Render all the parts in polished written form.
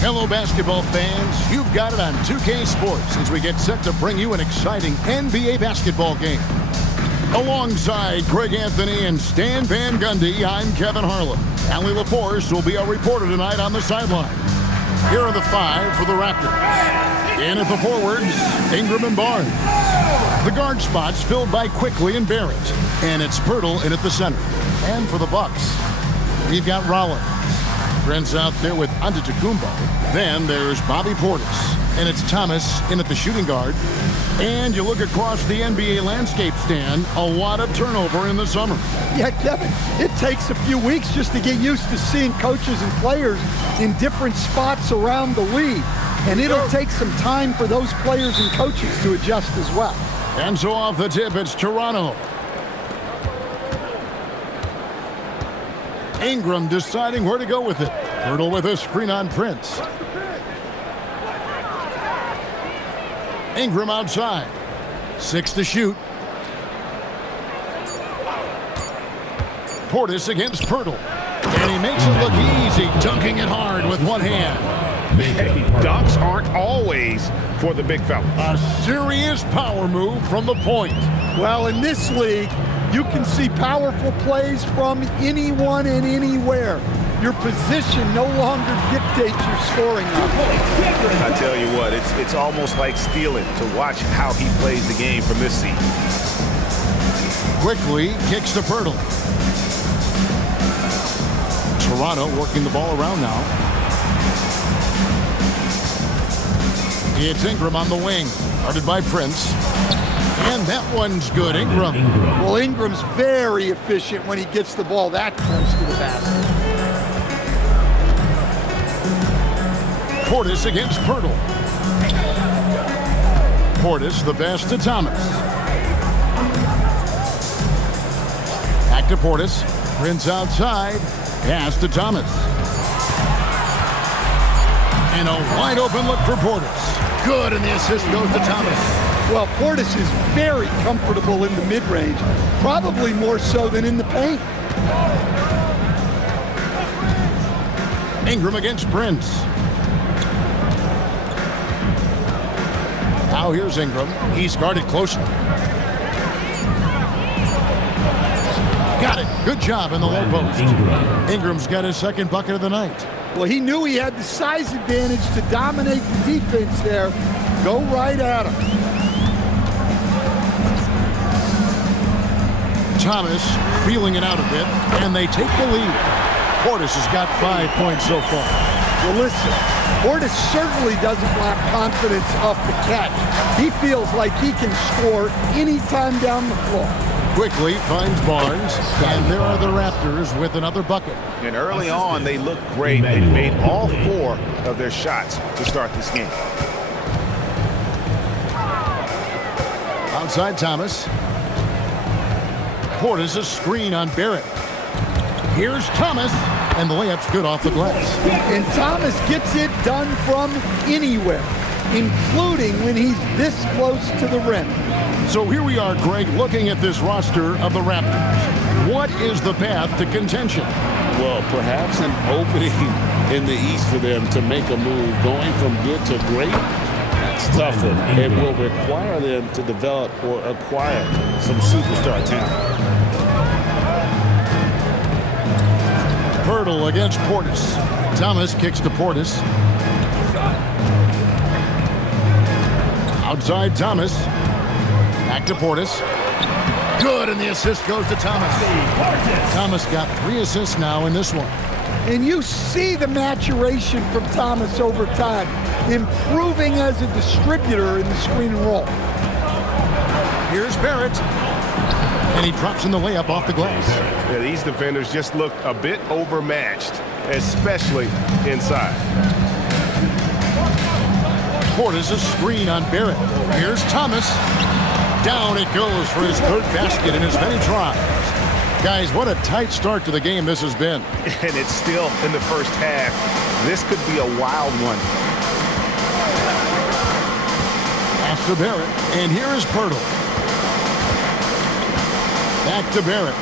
Hello, basketball fans. You've got it on 2K Sports as we get set to bring you an exciting NBA basketball game. Alongside Greg Anthony and Stan Van Gundy, I'm Kevin Harlan. Allie LaForce will be our reporter tonight on the sideline. Here are the five for the Raptors. In at the forwards, Ingram and Barnes. The guard spots filled by Quickly and Barrett. And it's Pirtle in at the center. And for the Bucks, we've got Rollins. Prince out there with Antetokounmpo. Then there's Bobby Portis. And it's Thomas in at the shooting guard. And you look across the NBA landscape, Stan, a lot of turnover in the summer. Yeah, Kevin, it takes a few weeks just to get used to seeing coaches and players in different spots around the league. And it'll take some time for those players and coaches to adjust as well. And so off the tip, it's Toronto. Ingram deciding where to go with it. Pirtle with a screen on Prince. Ingram outside. 6 to shoot. Portis against Pirtle. And he makes it look easy, dunking it hard with one hand. Hey, dunks aren't always for the big fella. A serious power move from the point. Well, in this league, you can see powerful plays from anyone and anywhere. Your position no longer dictates your scoring. I tell you what, it's almost like stealing to watch how he plays the game from this seat. Quickly kicks to Pirtle. Toronto working the ball around now. It's Ingram on the wing, guarded by Prince. And that one's good, Ingram. Well, Ingram's very efficient when he gets the ball that close to the basket. Portis against Pirtle. Portis the pass to Thomas. Back to Portis. Prince outside. Pass to Thomas. And a wide open look for Portis. Good, and the assist goes to Thomas. Well, Portis is very comfortable in the mid-range, probably more so than in the paint. Ingram against Prince. Now here's Ingram. He's guarded closely. Got it. Good job in the low post. Ingram's got his second bucket of the night. Well, he knew he had the size advantage to dominate the defense there. Go right at him. Thomas feeling it out a bit, and they take the lead. Portis has got 5 points so far. Well, listen, Portis certainly doesn't lack confidence off the catch. He feels like he can score anytime down the floor. Quickly finds Barnes, and there are the Raptors with another bucket. And early on, they looked great. They made all 4 of their shots to start this game. Outside Thomas. Portis a screen on Barrett. Here's Thomas, and the layup's good off the glass. And Thomas gets it done from anywhere, including when he's this close to the rim. So here we are, Greg, looking at this roster of the Raptors. What is the path to contention? Well, perhaps an opening in the East for them to make a move. Going from good to great, that's tougher. It will require them to develop or acquire some superstar talent. Pirtle against Portis. Thomas kicks to Portis. Outside Thomas. Back to Portis. Good, and the assist goes to Thomas. Thomas got 3 assists now in this one. And you see the maturation from Thomas over time, improving as a distributor in the screen and roll. Here's Barrett. And he drops in the layup off the glass. Yeah, these defenders just looked a bit overmatched, especially inside. Portis a screen on Barrett. Here's Thomas. Down it goes for his 3rd basket in as many tries. Guys, what a tight start to the game this has been. And it's still in the first half. This could be a wild one. Pass to Barrett, and here is Pirtle. Back to Barrett.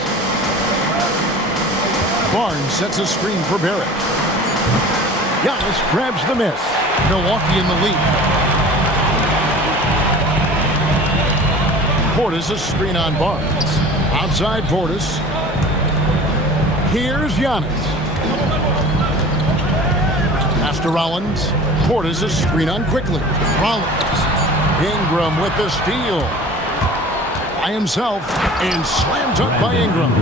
Barnes sets a screen for Barrett. Giannis grabs the miss. Milwaukee in the lead. Portis a screen on Barnes. Outside Portis. Here's Giannis. Pass to Rollins. Portis a screen on quickly. Rollins. Ingram with the steal. By himself and slammed up by Ingram.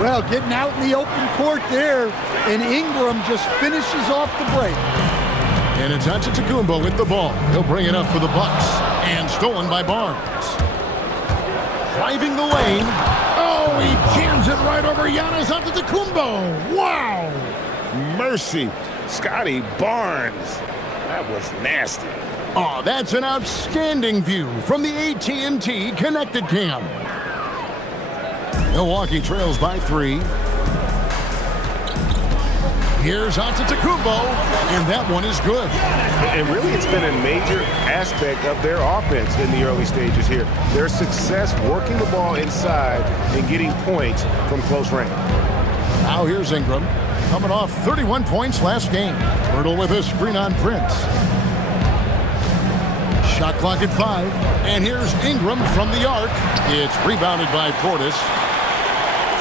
Well, getting out in the open court there, and Ingram just finishes off the break. And it's Antetokounmpo with the ball. He'll bring it up for the Bucks. And stolen by Barnes. Driving the lane. Oh, he jams it right over Giannis Antetokounmpo. Wow. Mercy. Scotty Barnes. That was nasty. Oh, that's an outstanding view from the AT&T Connected Cam. Milwaukee trails by 3. Here's Antetokounmpo, and that one is good. And really, it's been a major aspect of their offense in the early stages here. Their success working the ball inside and getting points from close range. Now here's Ingram, coming off 31 points last game. Hurdle with a screen on Prince. Shot clock at 5, and here's Ingram from the arc. It's rebounded by Portis.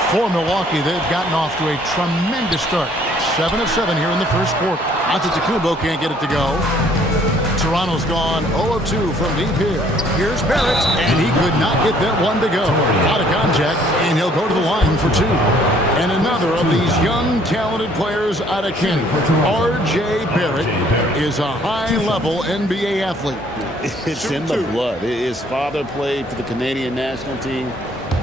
For Milwaukee, they've gotten off to a tremendous start. 7 of 7 here in the first quarter. Antetokounmpo can't get it to go. Toronto's gone 0 of 2 from deep here. Here's Barrett, and he could not get that one to go. Out of contact, and he'll go to the line for 2. And another of these young, talented players out of Kenny. R.J. Barrett is a high-level NBA athlete. It's in the blood. His father played for the Canadian national team.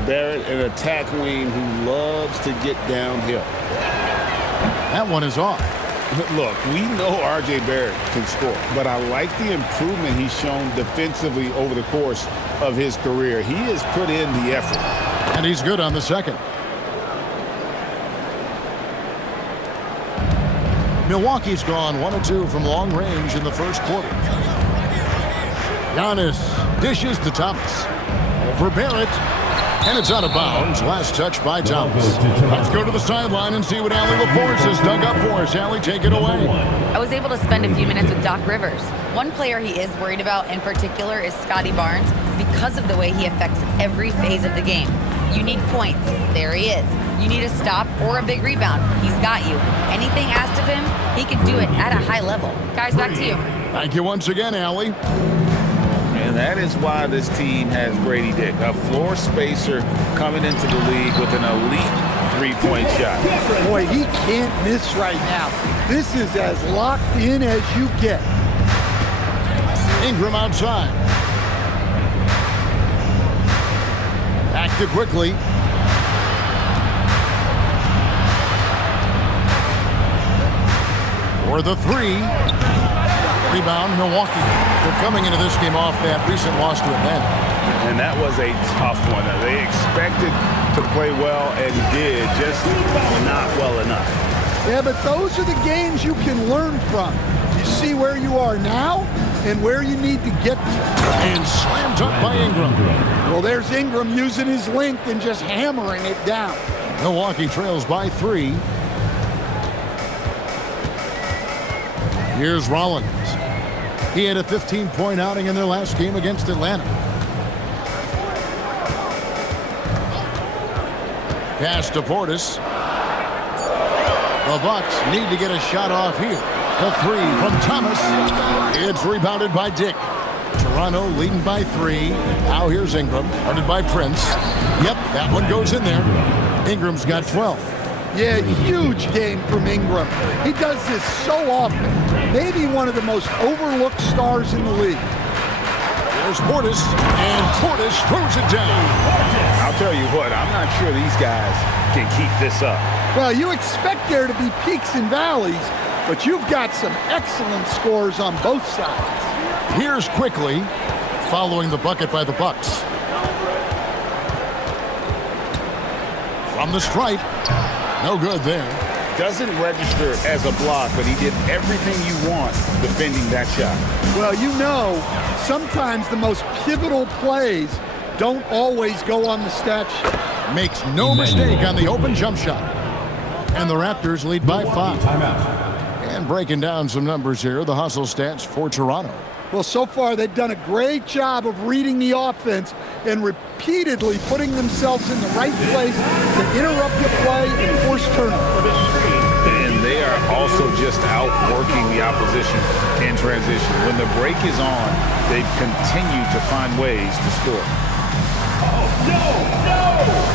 Barrett, an attack wing who loves to get downhill. That one is off. Look, we know R.J. Barrett can score, but I like the improvement he's shown defensively over the course of his career. He has put in the effort. And he's good on the second. Milwaukee's gone 1 of 2 from long range in the first quarter. Giannis dishes to Thomas. Over Barrett. And it's out of bounds. Last touch by Thomas. Let's go to the sideline and see what Allie LaForce has dug up for us. Allie, take it away. I was able to spend a few minutes with Doc Rivers. One player he is worried about in particular is Scotty Barnes because of the way he affects every phase of the game. You need points. There he is. You need a stop or a big rebound. He's got you. Anything asked of him, he can do it at a high level. Guys, back to you. Thank you once again, Allie. And that is why this team has Grady Dick, a floor spacer coming into the league with an elite three-point shot. Boy, he can't miss right now. This is as locked in as you get. Ingram outside. Back to quickly. For the 3. Rebound, Milwaukee. They're coming into this game off that recent loss to Atlanta. And that was a tough one. They expected to play well and did, just not well enough. Yeah, but those are the games you can learn from. You see where you are now and where you need to get to. And slammed up by Ingram. Well, there's Ingram using his length and just hammering it down. Milwaukee trails by 3. Here's Rollins. He had a 15-point outing in their last game against Atlanta. Pass to Portis. The Bucks need to get a shot off here. The 3 from Thomas. It's rebounded by Dick. Toronto leading by 3. Now here's Ingram, guarded by Prince. Yep, that one goes in there. Ingram's got 12. Yeah, huge game from Ingram. He does this so often. Maybe one of the most overlooked stars in the league. There's Portis, and Portis throws it down. I'll tell you what, I'm not sure these guys can keep this up. Well, you expect there to be peaks and valleys, but you've got some excellent scores on both sides. Here's quickly, following the bucket by the Bucks. From the stripe. No good there. Doesn't register as a block, but he did everything you want defending that shot. Well, you know, sometimes the most pivotal plays don't always go on the stat sheet. Makes no mistake on the open jump shot. And the Raptors lead by 5. And breaking down some numbers here, the hustle stats for Toronto. Well, so far they've done a great job of reading the offense and repeatedly putting themselves in the right place to interrupt the play and force turnover. And they are also just outworking the opposition in transition. When the break is on, they've continued to find ways to score. Oh, no!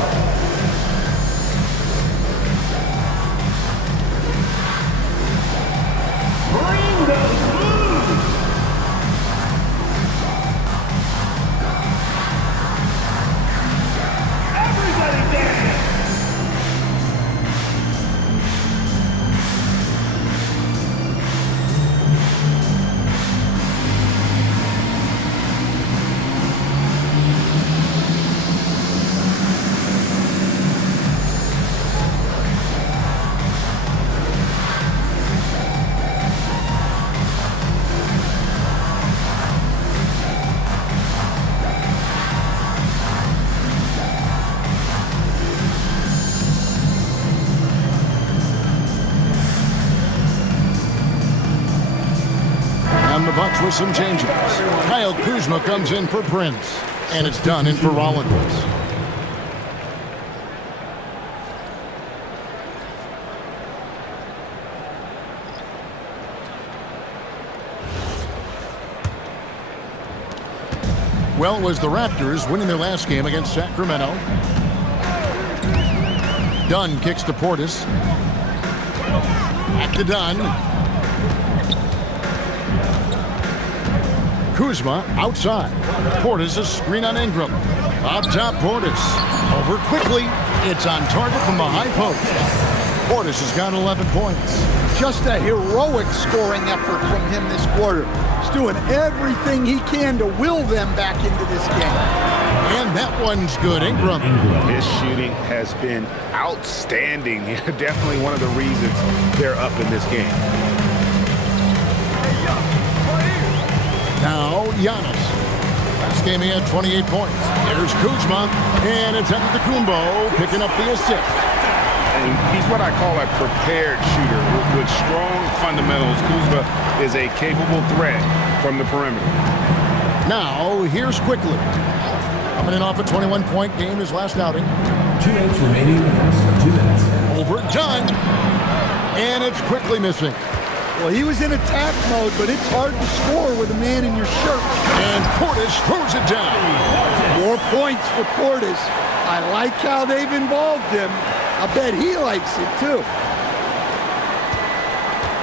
Bring those moves! Everybody dance! And the Bucks with some changes. Kyle Kuzma comes in for Prince. And it's done in for Rollins. Well, it was the Raptors winning their last game against Sacramento. Dunn kicks to Portis. Back to Dunn. Kuzma outside. Portis a screen on Ingram. Up top, Portis. Over quickly. It's on target from the high post. Portis has got 11 points. Just a heroic scoring effort from him this quarter. He's doing everything he can to will them back into this game. And that one's good. Ingram. His shooting has been outstanding. Definitely one of the reasons they're up in this game. Now, Giannis. Last game he had 28 points. Here's Kuzma, and it's Antetokounmpo picking up the assist. And he's what I call a prepared shooter. With strong fundamentals, Kuzma is a capable threat from the perimeter. Now, here's Quickly. Coming in off a 21-point game his last outing. 2 minutes remaining. 2 minutes. Overdone. And it's Quickly missing. Well, he was in attack mode, but it's hard to score with a man in your shirt. And Portis throws it down. More points for Portis. I like how they've involved him. I bet he likes it, too.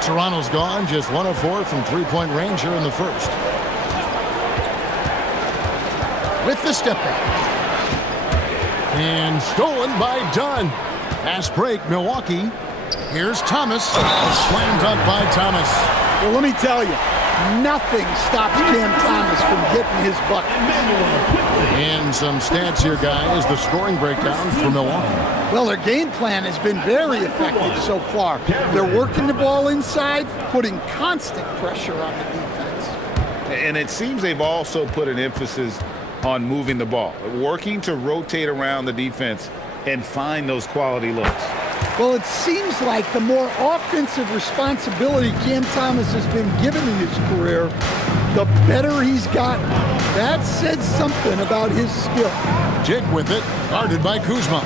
Toronto's gone just 1 of 4 from three-point range here in the first. With the step back. And stolen by Dunn. Fast break, Milwaukee. Here's Thomas. A slam dunk by Thomas. Well, let me tell you, nothing stops Cam Thomas from hitting his bucket. And some stats here, guys. The scoring breakdown for Milwaukee. Well, their game plan has been very effective so far. They're working the ball inside, putting constant pressure on the defense. And it seems they've also put an emphasis on moving the ball, working to rotate around the defense and find those quality looks. Well, it seems like the more offensive responsibility Cam Thomas has been given in his career, the better he's gotten. That says something about his skill. Jig with it, guarded by Kuzma.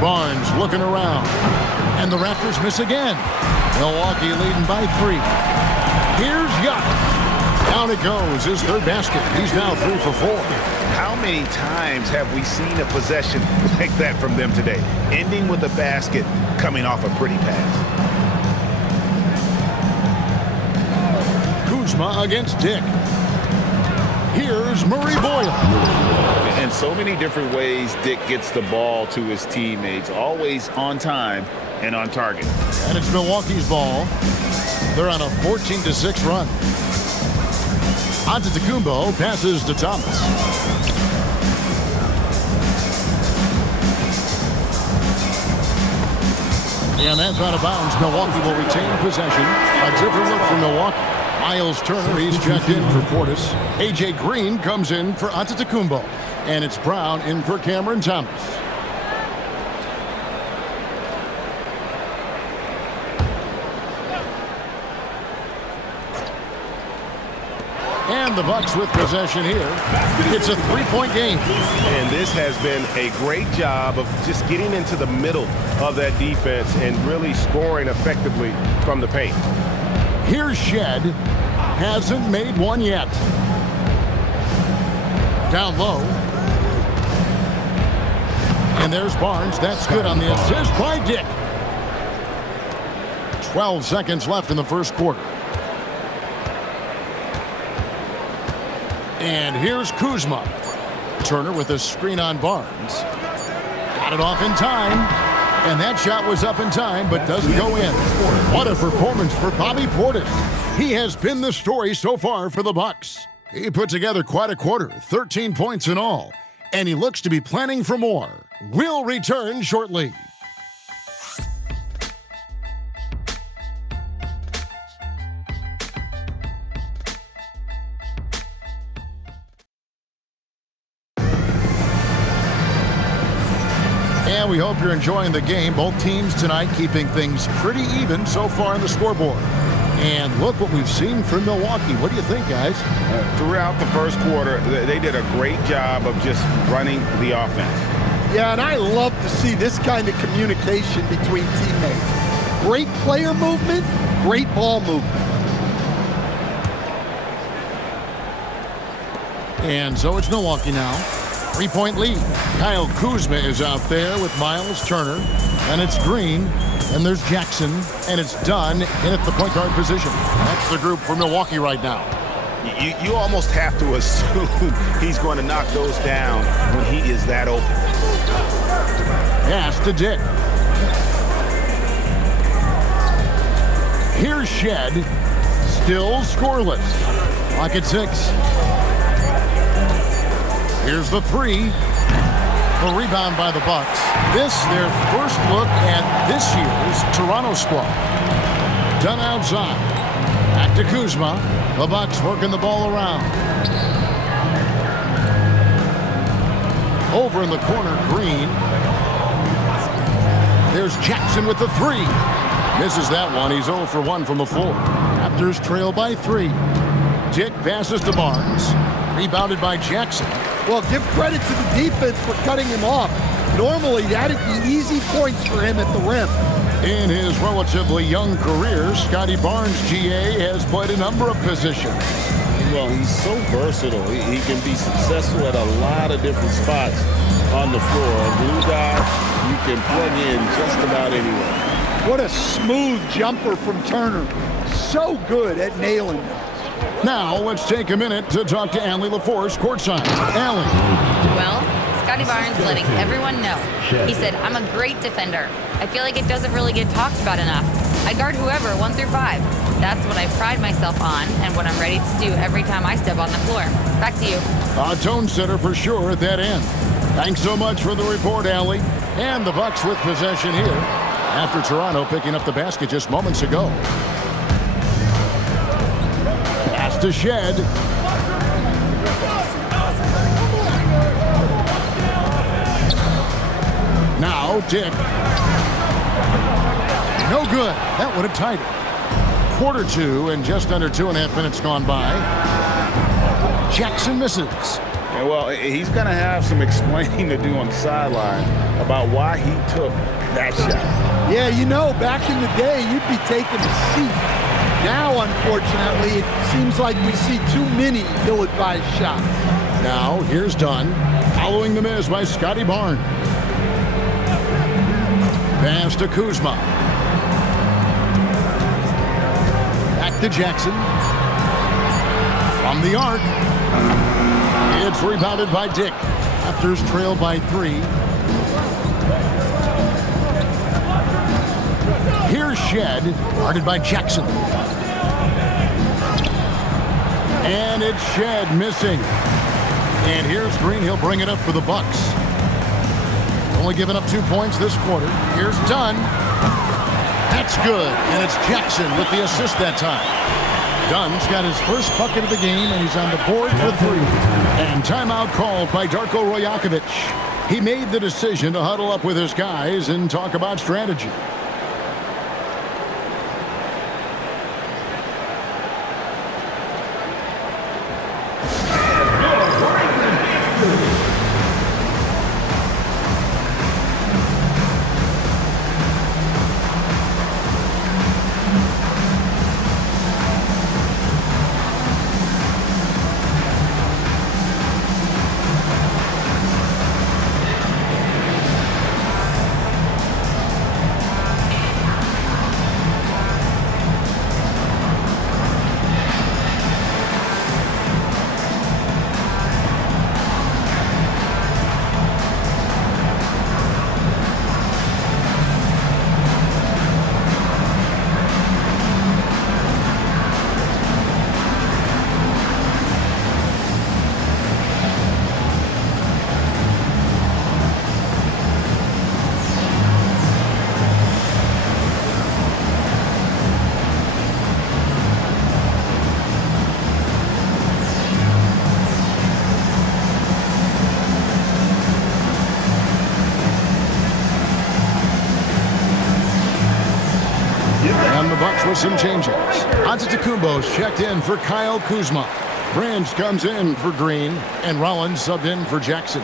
Barnes looking around. And the Raptors miss again. Milwaukee leading by 3. Here's Giannis. Down it goes, his third basket. He's now 3 for 4. How many times have we seen a possession like that from them today? Ending with a basket, coming off a pretty pass. Kuzma against Dick. Here's Murray Boyle. And so many different ways Dick gets the ball to his teammates, always on time and on target. And it's Milwaukee's ball. They're on a 14-6 run. Antetokounmpo passes to Thomas. And that's out of bounds. Milwaukee will retain possession. A different look for Milwaukee. Miles Turner, he's checked in for Portis. A.J. Green comes in for Antetokounmpo. And it's Brown in for Cameron Thomas. And the Bucks with possession here. It's a 3-point game. And this has been a great job of just getting into the middle of that defense and really scoring effectively from the paint. Here's Shed. Hasn't made one yet. Down low. And there's Barnes. That's good on the assist by Dick. 12 seconds left in the first quarter. And here's Kuzma. Turner with a screen on Barnes. Got it off in time. And that shot was up in time, but doesn't go in. What a performance for Bobby Portis. He has been the story so far for the Bucks. He put together quite a quarter, 13 points in all. And he looks to be planning for more. We'll return shortly. And we hope you're enjoying the game. Both teams tonight keeping things pretty even so far on the scoreboard. And look what we've seen from Milwaukee. What do you think, guys? Throughout the first quarter, they did a great job of just running the offense. Yeah, and I love to see this kind of communication between teammates. Great player movement, great ball movement. And so it's Milwaukee now. 3-point lead. Kyle Kuzma is out there with Miles Turner. And it's Green. And there's Jackson. And it's Dunn in at the point guard position. That's the group for Milwaukee right now. You almost have to assume he's going to knock those down when he is that open. Pass to Dick. Here's Shed. Still scoreless. Clock at 6. Here's the three. A rebound by the Bucks. This, their first look at this year's Toronto squad. Done outside. Back to Kuzma. The Bucks working the ball around. Over in the corner, Green. There's Jackson with the three. Misses that one. He's 0 for 1 from the floor. Raptors trail by 3. Dick passes to Barnes. Rebounded by Jackson. Well, give credit to the defense for cutting him off. Normally, that'd be easy points for him at the rim. In his relatively young career, Scotty Barnes, GA, has played a number of positions. Well, he's so versatile. He can be successful at a lot of different spots on the floor. A glue guy you can plug in just about anywhere. What a smooth jumper from Turner. So good at nailing them. Now, let's take a minute to talk to Allie LaForce, courtside. Allie. Well, Scotty Barnes letting everyone know. He said, I'm a great defender. I feel like it doesn't really get talked about enough. I guard whoever, 1 through 5. That's what I pride myself on and what I'm ready to do every time I step on the floor. Back to you. A tone setter for sure at that end. Thanks so much for the report, Allie. And the Bucks with possession here after Toronto picking up the basket just moments ago. Pass to Shed. Now Dick. No good. That would have tied it. Quarter 2 and just under 2.5 minutes gone by. Jackson misses. And well, he's going to have some explaining to do on the sideline about why he took that shot. Yeah, you know, back in the day, you'd be taking a seat. Now, unfortunately, it seems like we see too many ill-advised shots. Now, here's Dunn. Following the miss by Scotty Barnes. Pass to Kuzma. Back to Jackson. From the arc. It's rebounded by Dick. Raptors trail by 3. Here's Shed. Guarded by Jackson. And it's Shed missing. And here's Green. He'll bring it up for the Bucks. Only giving up 2 points this quarter. Here's Dunn. That's good. And it's Jackson with the assist that time. Dunn's got his first bucket of the game, and he's on the board for 3. And timeout called by Darko Rajakovic. He made the decision to huddle up with his guys and talk about strategy. the Bucks with some changes. Antetokounmpo's checked in for Kyle Kuzma. Branch comes in for Green, and Rollins subbed in for Jackson.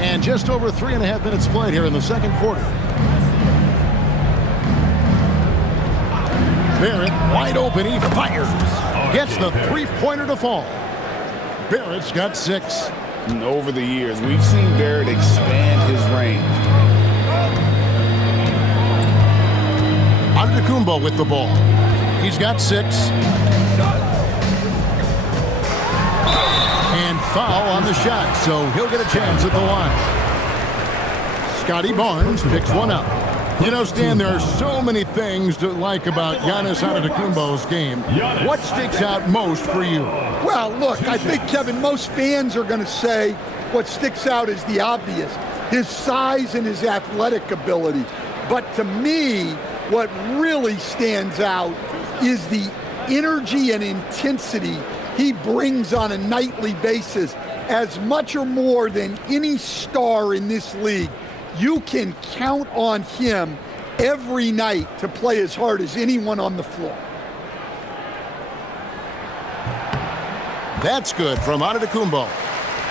And just over 3.5 minutes played here in the second quarter. Barrett wide open, he fires. Gets the three-pointer to fall. Barrett's got 6. And over the years, we've seen Barrett expand his range. Antetokounmpo with the ball. He's got 6. And foul on the shot, so he'll get a chance at the line. Scotty Barnes picks one up. You know, Stan, there are so many things to like about Giannis Antetokounmpo's game. What sticks out most for you? Well, look, I think, Kevin, most fans are going to say what sticks out is the obvious, his size and his athletic ability. But to me, what really stands out is the energy and intensity he brings on a nightly basis, as much or more than any star in this league. You can count on him every night to play as hard as anyone on the floor. That's good from Antetokounmpo.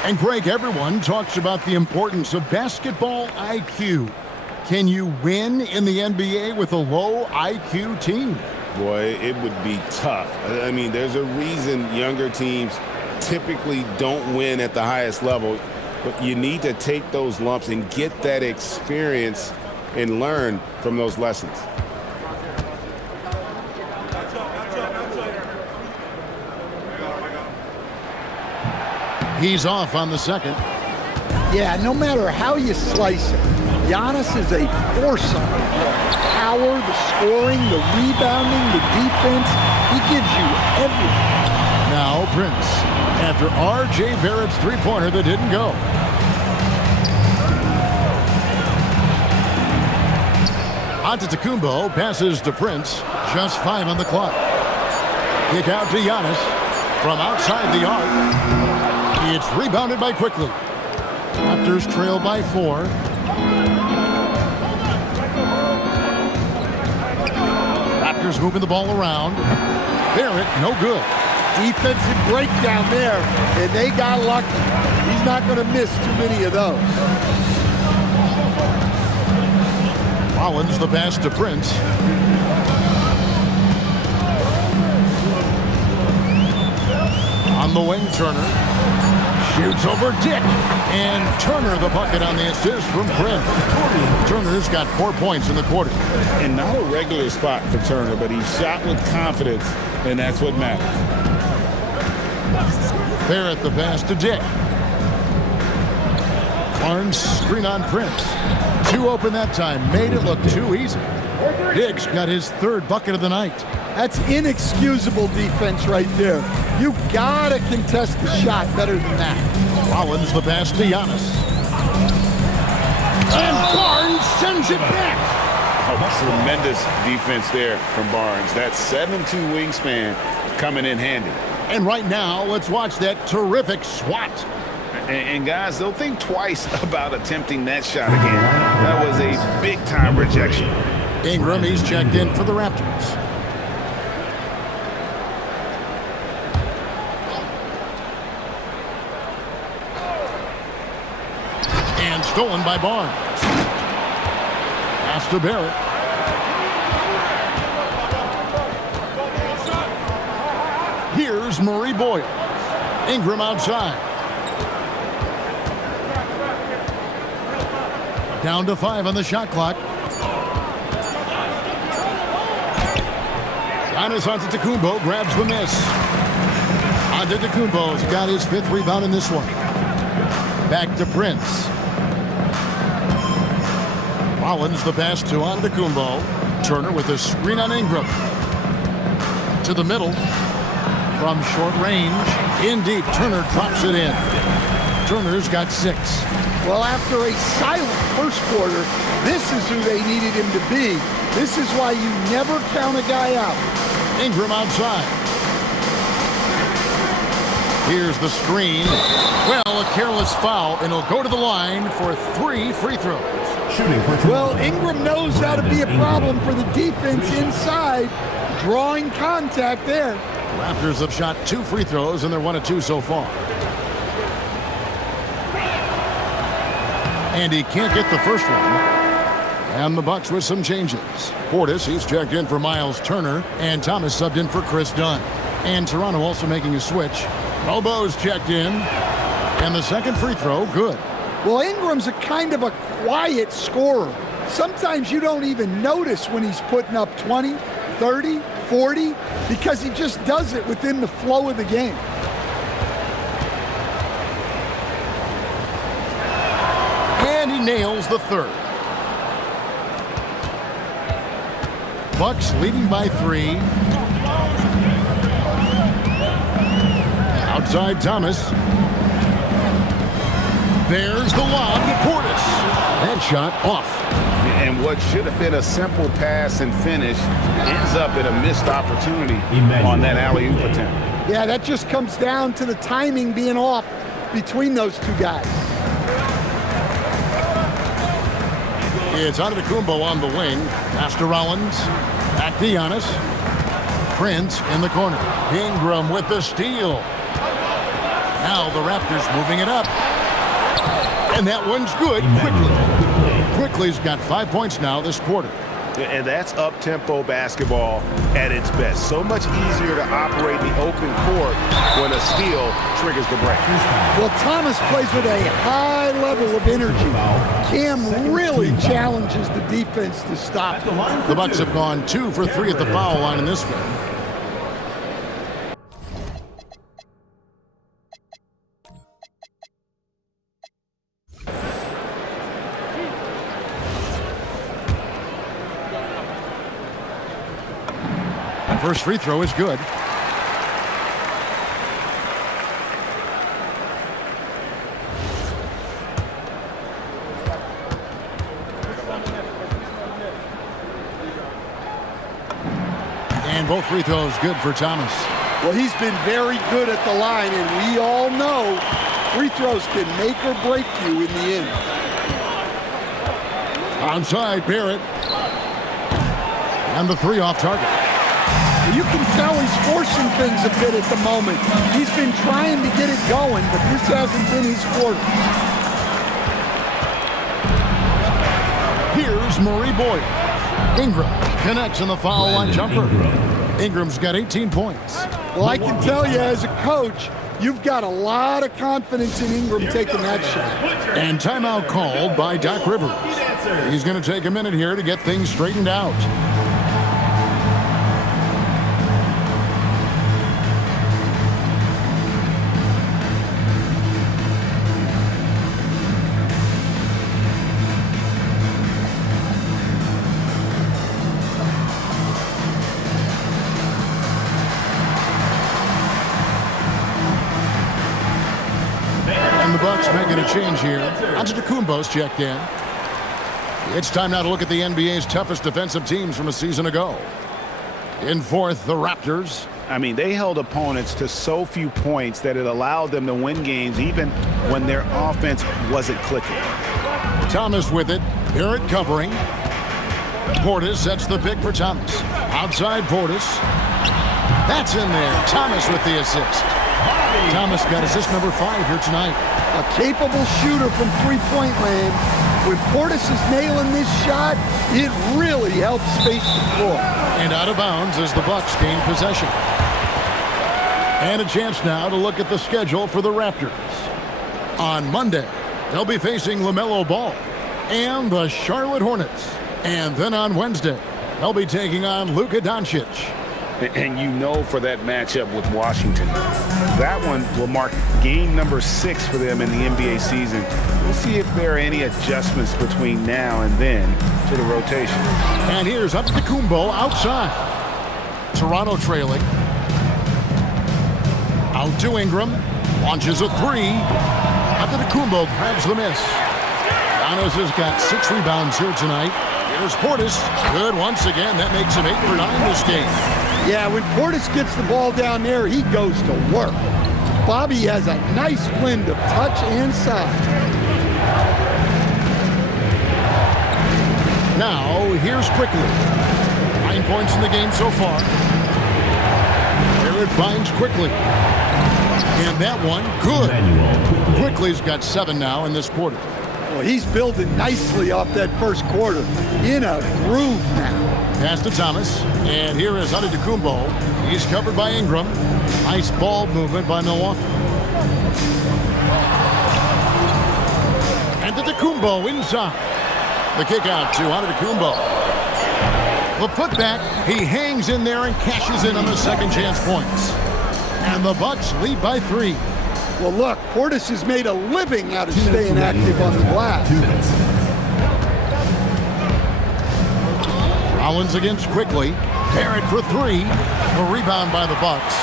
And Greg, everyone talks about the importance of basketball IQ. Can you win in the NBA with a low IQ team? Boy, it would be tough. I mean, there's a reason younger teams typically don't win at the highest level. But you need to take those lumps and get that experience and learn from those lessons. He's off on the second. Yeah, no matter how you slice it, Giannis is a force on the floor. Power, the scoring, the rebounding, the defense, he gives you everything. Now Prince, after R.J. Barrett's three-pointer that didn't go. Antetokounmpo passes to Prince, just 5 on the clock. Kick out to Giannis from outside the arc. It's rebounded by Quickly. Raptors trail by 4. Raptors moving the ball around. Barrett, no good. Defensive breakdown there, and they got lucky. He's not going to miss too many of those. Rollins the pass to Prince. On the wing, Turner. Shoots over Dick. And Turner the bucket on the assist from Prince. Turner's got 4 points in the quarter. And not a regular spot for Turner, but he shot with confidence, and that's what matters. Barrett the pass to Dick. Barnes screen on Prince. 2 open that time. Made it look too easy. Dick's got his 3rd bucket of the night. That's inexcusable defense right there. You gotta contest the shot better than that. Rollins the pass to Giannis. And Barnes sends it back. Oh, tremendous defense there from Barnes. That 7'2" wingspan coming in handy. And right now, let's watch that terrific swat. And guys, they'll think twice about attempting that shot again. That was a big-time rejection. Ingram, he's checked in for the Raptors. And stolen by Barnes. Pass to Barrett. Here's Murray Boyle. Ingram outside. Down to 5 on the shot clock. Giannis Antetokounmpo grabs the miss. Antetokounmpo's got his 5th rebound in this one. Back to Prince. Rollins the pass to Antetokounmpo. Turner with a screen on Ingram. To the middle. From short range. In deep. Turner drops it in. Turner's got 6. Well, after a silent first quarter, this is who they needed him to be. This is why you never count a guy out. Ingram outside. Here's the screen. Well, a careless foul, and he'll go to the line for 3 free throws. Shooting for two. Well, Ingram knows how to be a problem for the defense inside, drawing contact there. Raptors have shot 2 free throws, and they're 1 of 2 so far. And he can't get the first one. And the Bucks with some changes. Portis, he's checked in for Miles Turner, and Thomas subbed in for Chris Dunn. And Toronto also making a switch. Bobo's checked in, and the second free throw, good. Well, Ingram's a kind of a quiet scorer. Sometimes you don't even notice when he's putting up 20, 30, 40, because he just does it within the flow of the game. And he nails the third. Bucks leading by 3. Outside Thomas. There's the lob to Portis. That shot off. And what should have been a simple pass and finish ends up in a missed opportunity on that alley-oop attempt. Yeah, that just comes down to the timing being off between those two guys. It's Antetokounmpo on the wing. Pass to Rollins. Back to Giannis. Prince in the corner. Ingram with the steal. Now the Raptors moving it up. And that one's good quickly. Quickly's got 5 points now this quarter. And that's up-tempo basketball at its best. So much easier to operate the open court when a steal triggers the break. Well, Thomas plays with a high level of energy. Cam really challenges the defense to stop. The Bucks have gone 2 for 3 at the foul line in this one. First free throw is good. And both free throws good for Thomas. Well, he's been very good at the line, and we all know free throws can make or break you in the end. Onside Barrett. And the 3 off target. You can tell he's forcing things a bit at the moment. He's been trying to get it going, but this hasn't been his quarter. Here's Murray Boyd. Ingram connects on the foul line jumper. Ingram's got 18 points. Well, I can tell you as a coach, you've got a lot of confidence in Ingram taking that shot. And timeout called by Doc Rivers. He's going to take a minute here to get things straightened out. Bucks making a change here. Antetokounmpo's checked in. It's time now to look at the NBA's toughest defensive teams from a season ago. In fourth, the Raptors. I mean, they held opponents to so few points that it allowed them to win games even when their offense wasn't clicking. Thomas with it. Barrett covering. Portis sets the pick for Thomas. Outside Portis. That's in there. Thomas with the assist. Thomas got assist number 5 here tonight. A capable shooter from three-point land. When Portis is nailing this shot, it really helps space the floor. And out of bounds as the Bucks gain possession. And a chance now to look at the schedule for the Raptors. On Monday, they'll be facing LaMelo Ball and the Charlotte Hornets. And then on Wednesday, they'll be taking on Luka Doncic. And you know for that matchup with Washington, that one will mark game number 6 for them in the NBA season. We'll see if there are any adjustments between now and then to the rotation. And here's Antetokounmpo outside. Toronto trailing. Out to Ingram. Launches a 3. Antetokounmpo grabs the miss. Giannis has got 6 rebounds here tonight. Here's Portis. Good once again. That makes him 8 for 9 this game. Yeah, when Portis gets the ball down there, he goes to work. Bobby has a nice blend of touch and size. Now, here's Quickly. 9 points in the game so far. Barrett finds Quickly. And that one, good. Quickly's got 7 now in this quarter. Well, he's building nicely off that first quarter. In a groove now. Pass to Thomas. And here is Antetokounmpo. He's covered by Ingram. Nice ball movement by Milwaukee. Antetokounmpo inside. The kick out to Antetokounmpo. The putback, he hangs in there and cashes in on the second chance points. And the Bucks lead by 3. Well, look, Portis has made a living out of staying active on the glass. Rollins against Quickly. Barrett for 3. A rebound by the Bucks.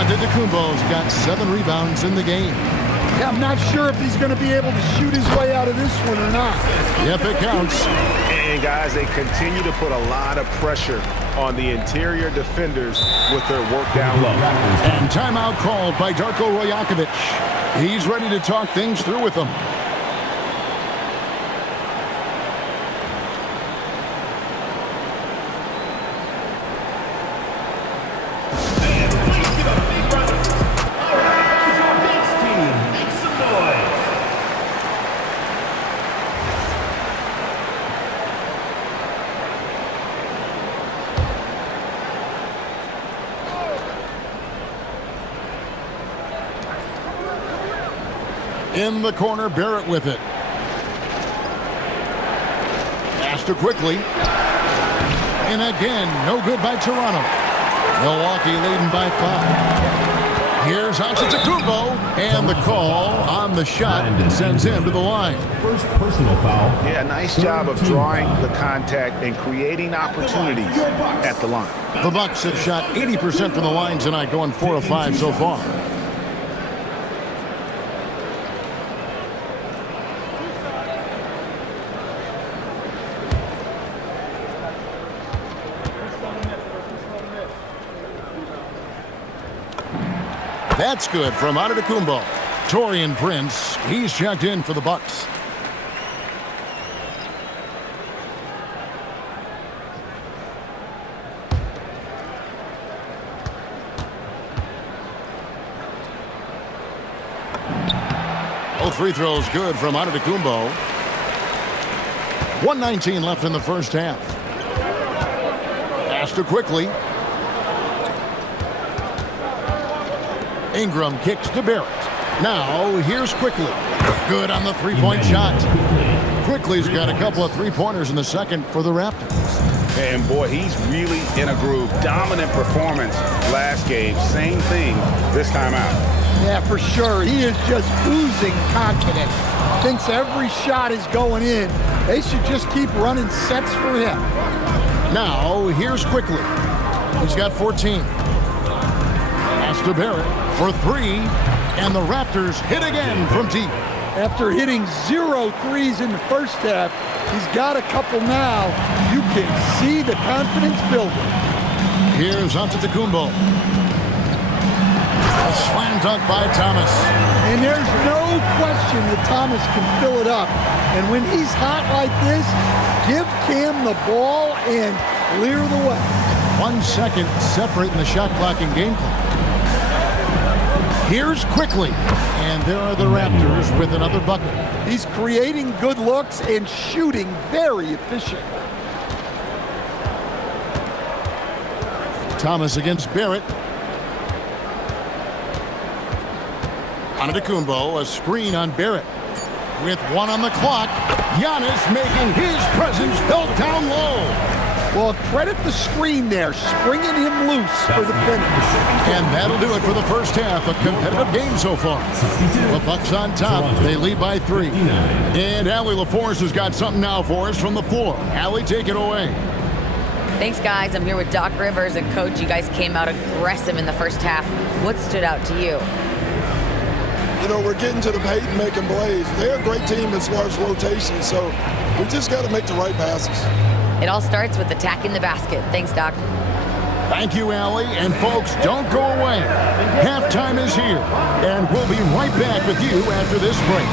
Antetokounmpo's got 7 rebounds in the game. Yeah, I'm not sure if he's going to be able to shoot his way out of this one or not. Yep, it counts. And guys, they continue to put a lot of pressure on the interior defenders with their work down low. And timeout called by Darko Rajakovic. He's ready to talk things through with them. In the corner, Barrett with it. Pass to Quickly. And again, no good by Toronto. Milwaukee leading by 5. Here's Antetokounmpo, and the call on the shot sends him to the line. First personal foul. Yeah, nice job of drawing the contact and creating opportunities at the line. The Bucks have shot 80% from the line tonight, going 4 of 5 so far. That's good from Antetokounmpo. Taurean Prince, he's checked in for the Bucks. Both free throws good from Antetokounmpo. 1:19 left in the first half. Pass to Quickly. Ingram kicks to Barrett. Now, here's Quickly. Good on the three-point shot. Quickly's got a couple of three-pointers in the second for the Raptors. And boy, he's really in a groove. Dominant performance last game. Same thing this time out. Yeah, for sure. He is just oozing confidence. Thinks every shot is going in. They should just keep running sets for him. Now, here's Quickly. He's got 14. Pass to Barrett for 3, and the Raptors hit again from deep. After hitting 0 threes in the first half, he's got a couple now. You can see the confidence building. Here's Antetokounmpo. A slam dunk by Thomas. And there's no question that Thomas can fill it up. And when he's hot like this, give Cam the ball and clear the way. 1 second separating the shot clock and game clock. Here's Quickly, and there are the Raptors with another bucket. He's creating good looks and shooting very efficient. Thomas against Barrett. Antetokounmpo, a screen on Barrett. With 1 on the clock, Giannis making his presence felt down low. Well, credit the screen there, springing him loose for the finish. And that'll do it for the first half. A competitive game so far. The Bucks on top. They lead by 3. And Allie LaForce has got something now for us from the floor. Allie, take it away. Thanks, guys. I'm here with Doc Rivers and Coach. You guys came out aggressive in the first half. What stood out to you? You know, we're getting to the paint and making plays. They're a great team as far as rotation, so We just got to make the right passes. It all starts with attacking the basket. Thanks, Doc. Thank you, Allie. And folks, don't go away. Halftime is here, and we'll be right back with you after this break.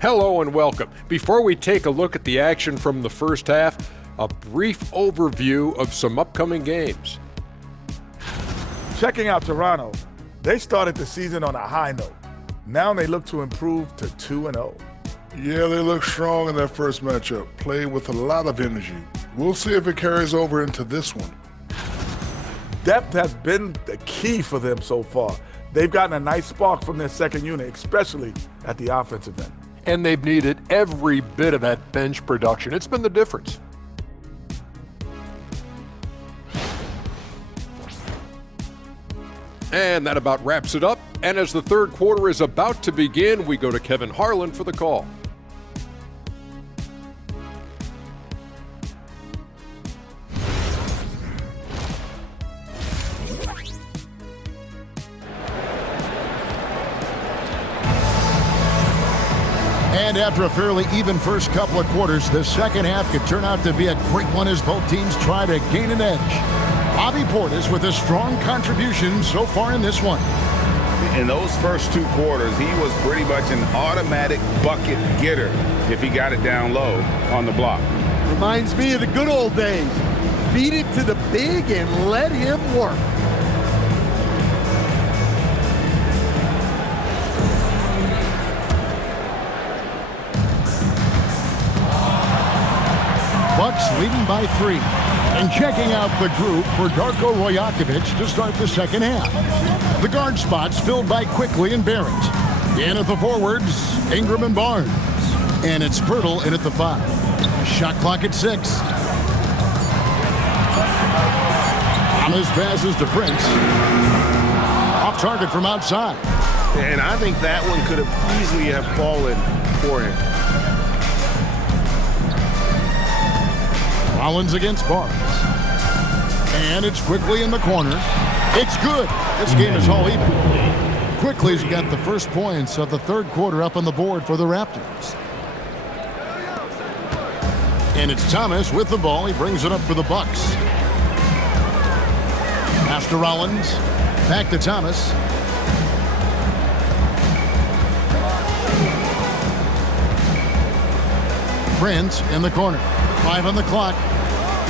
Hello and welcome. Before we take a look at the action from the first half, a brief overview of some upcoming games. Checking out Toronto, they started the season on a high note. Now they look to improve to 2-0. Yeah, they look strong in their first matchup, played with a lot of energy. We'll see if it carries over into this one. Depth has been the key for them so far. They've gotten a nice spark from their second unit, especially at the offensive end. And they've needed every bit of that bench production. It's been the difference. And that about wraps it up. And as the third quarter is about to begin, we go to Kevin Harlan for the call. And after a fairly even first couple of quarters, the second half could turn out to be a great one as both teams try to gain an edge. Bobby Portis with a strong contribution so far in this one. In those first two quarters, he was pretty much an automatic bucket getter if he got it down low on the block. Reminds me of the good old days. Feed it to the big and let him work. Bucks leading by 3. And checking out the group for Darko Rajakovic to start the second half. The guard spots filled by Quickly and Barrett. In at the forwards, Ingram and Barnes. And it's Pirtle in at the 5. Shot clock at 6. Thomas passes to Prince. Off target from outside. And I think that one could have easily have fallen for him. Rollins against Barnes. And it's Quickly in the corner. It's good. This game is all even. Quickly's got the first points of the third quarter up on the board for the Raptors. And it's Thomas with the ball. He brings it up for the Bucks. Pass to Rollins. Back to Thomas. Prince in the corner. 5 on the clock.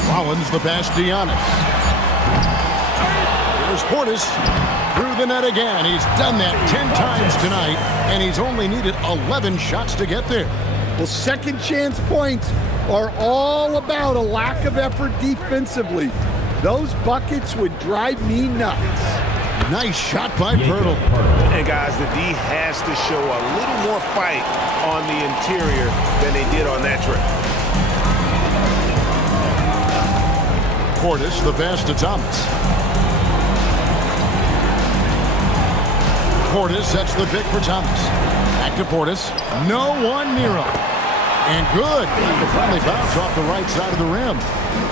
Rollins the pass to Giannis. Here's Portis through the net again. He's done that 10 times tonight, and he's only needed 11 shots to get there. Well, second chance points are all about a lack of effort defensively. Those buckets would drive me nuts. Nice shot by Pirtle. And guys, the D has to show a little more fight on the interior than they did on that trip. Portis the pass to Thomas. Portis sets the pick for Thomas. Back to Portis. No one near him. And good. The friendly bounce off the right side of the rim.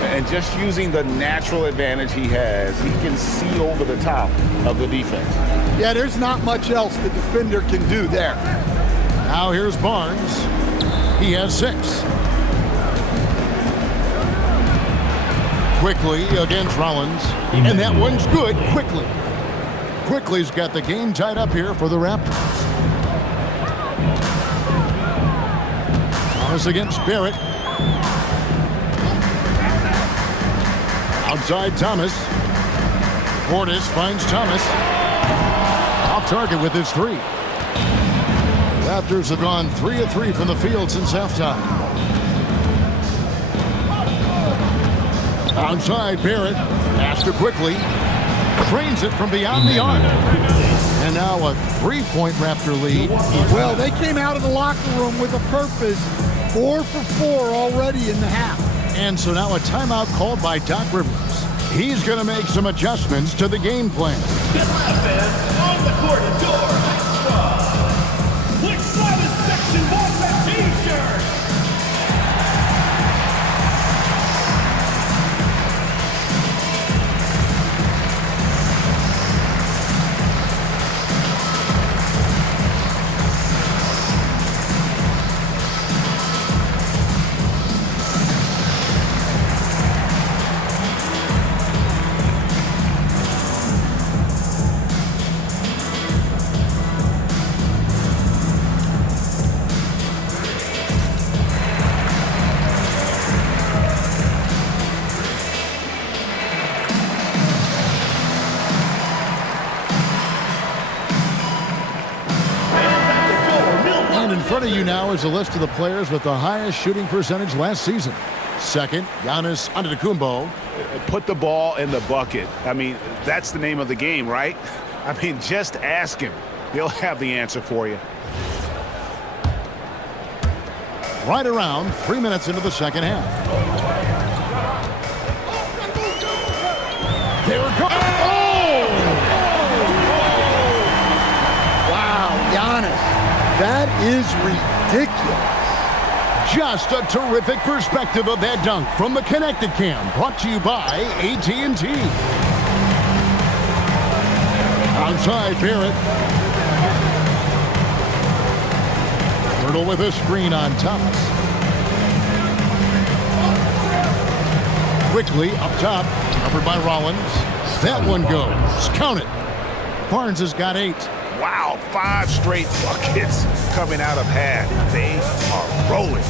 And just using the natural advantage he has, he can see over the top of the defense. Yeah, there's not much else the defender can do there. Now here's Barnes. He has 6. Quickly against Rollins. And that one's good. Quickly's got the game tied up here for the Raptors. Thomas against Barrett. Outside Thomas. Portis finds Thomas. Off target with his 3. Raptors have gone 3 of 3 from the field since halftime. Outside Barrett. Pass to Quickly. Trains it from beyond the arc. And now a 3-point Raptor lead. Well, they came out of the locker room with a purpose. 4 for 4 already in the half. And so now a timeout called by Doc Rivers. He's going to make some adjustments to the game plan. Get left fans on the court, your extra. Which side of section wants a t-shirt? in front of you now is a list of the players with the highest shooting percentage last season. Second, Giannis Antetokounmpo. Put the ball in the bucket. I mean, that's the name of the game, right? I mean, just ask him. He'll have the answer for you. Right around 3 minutes into the second half. They were going. Oh! Wow, Giannis. That is ridiculous. Just a terrific perspective of that dunk from the Connected Cam, brought to you by AT&T. Outside, Barrett. Hurdle with a screen on Thomas. Quickly up top, covered by Rollins. That one goes. Count it. Barnes has got 8. Wow, 5 straight buckets coming out of half. They are rolling.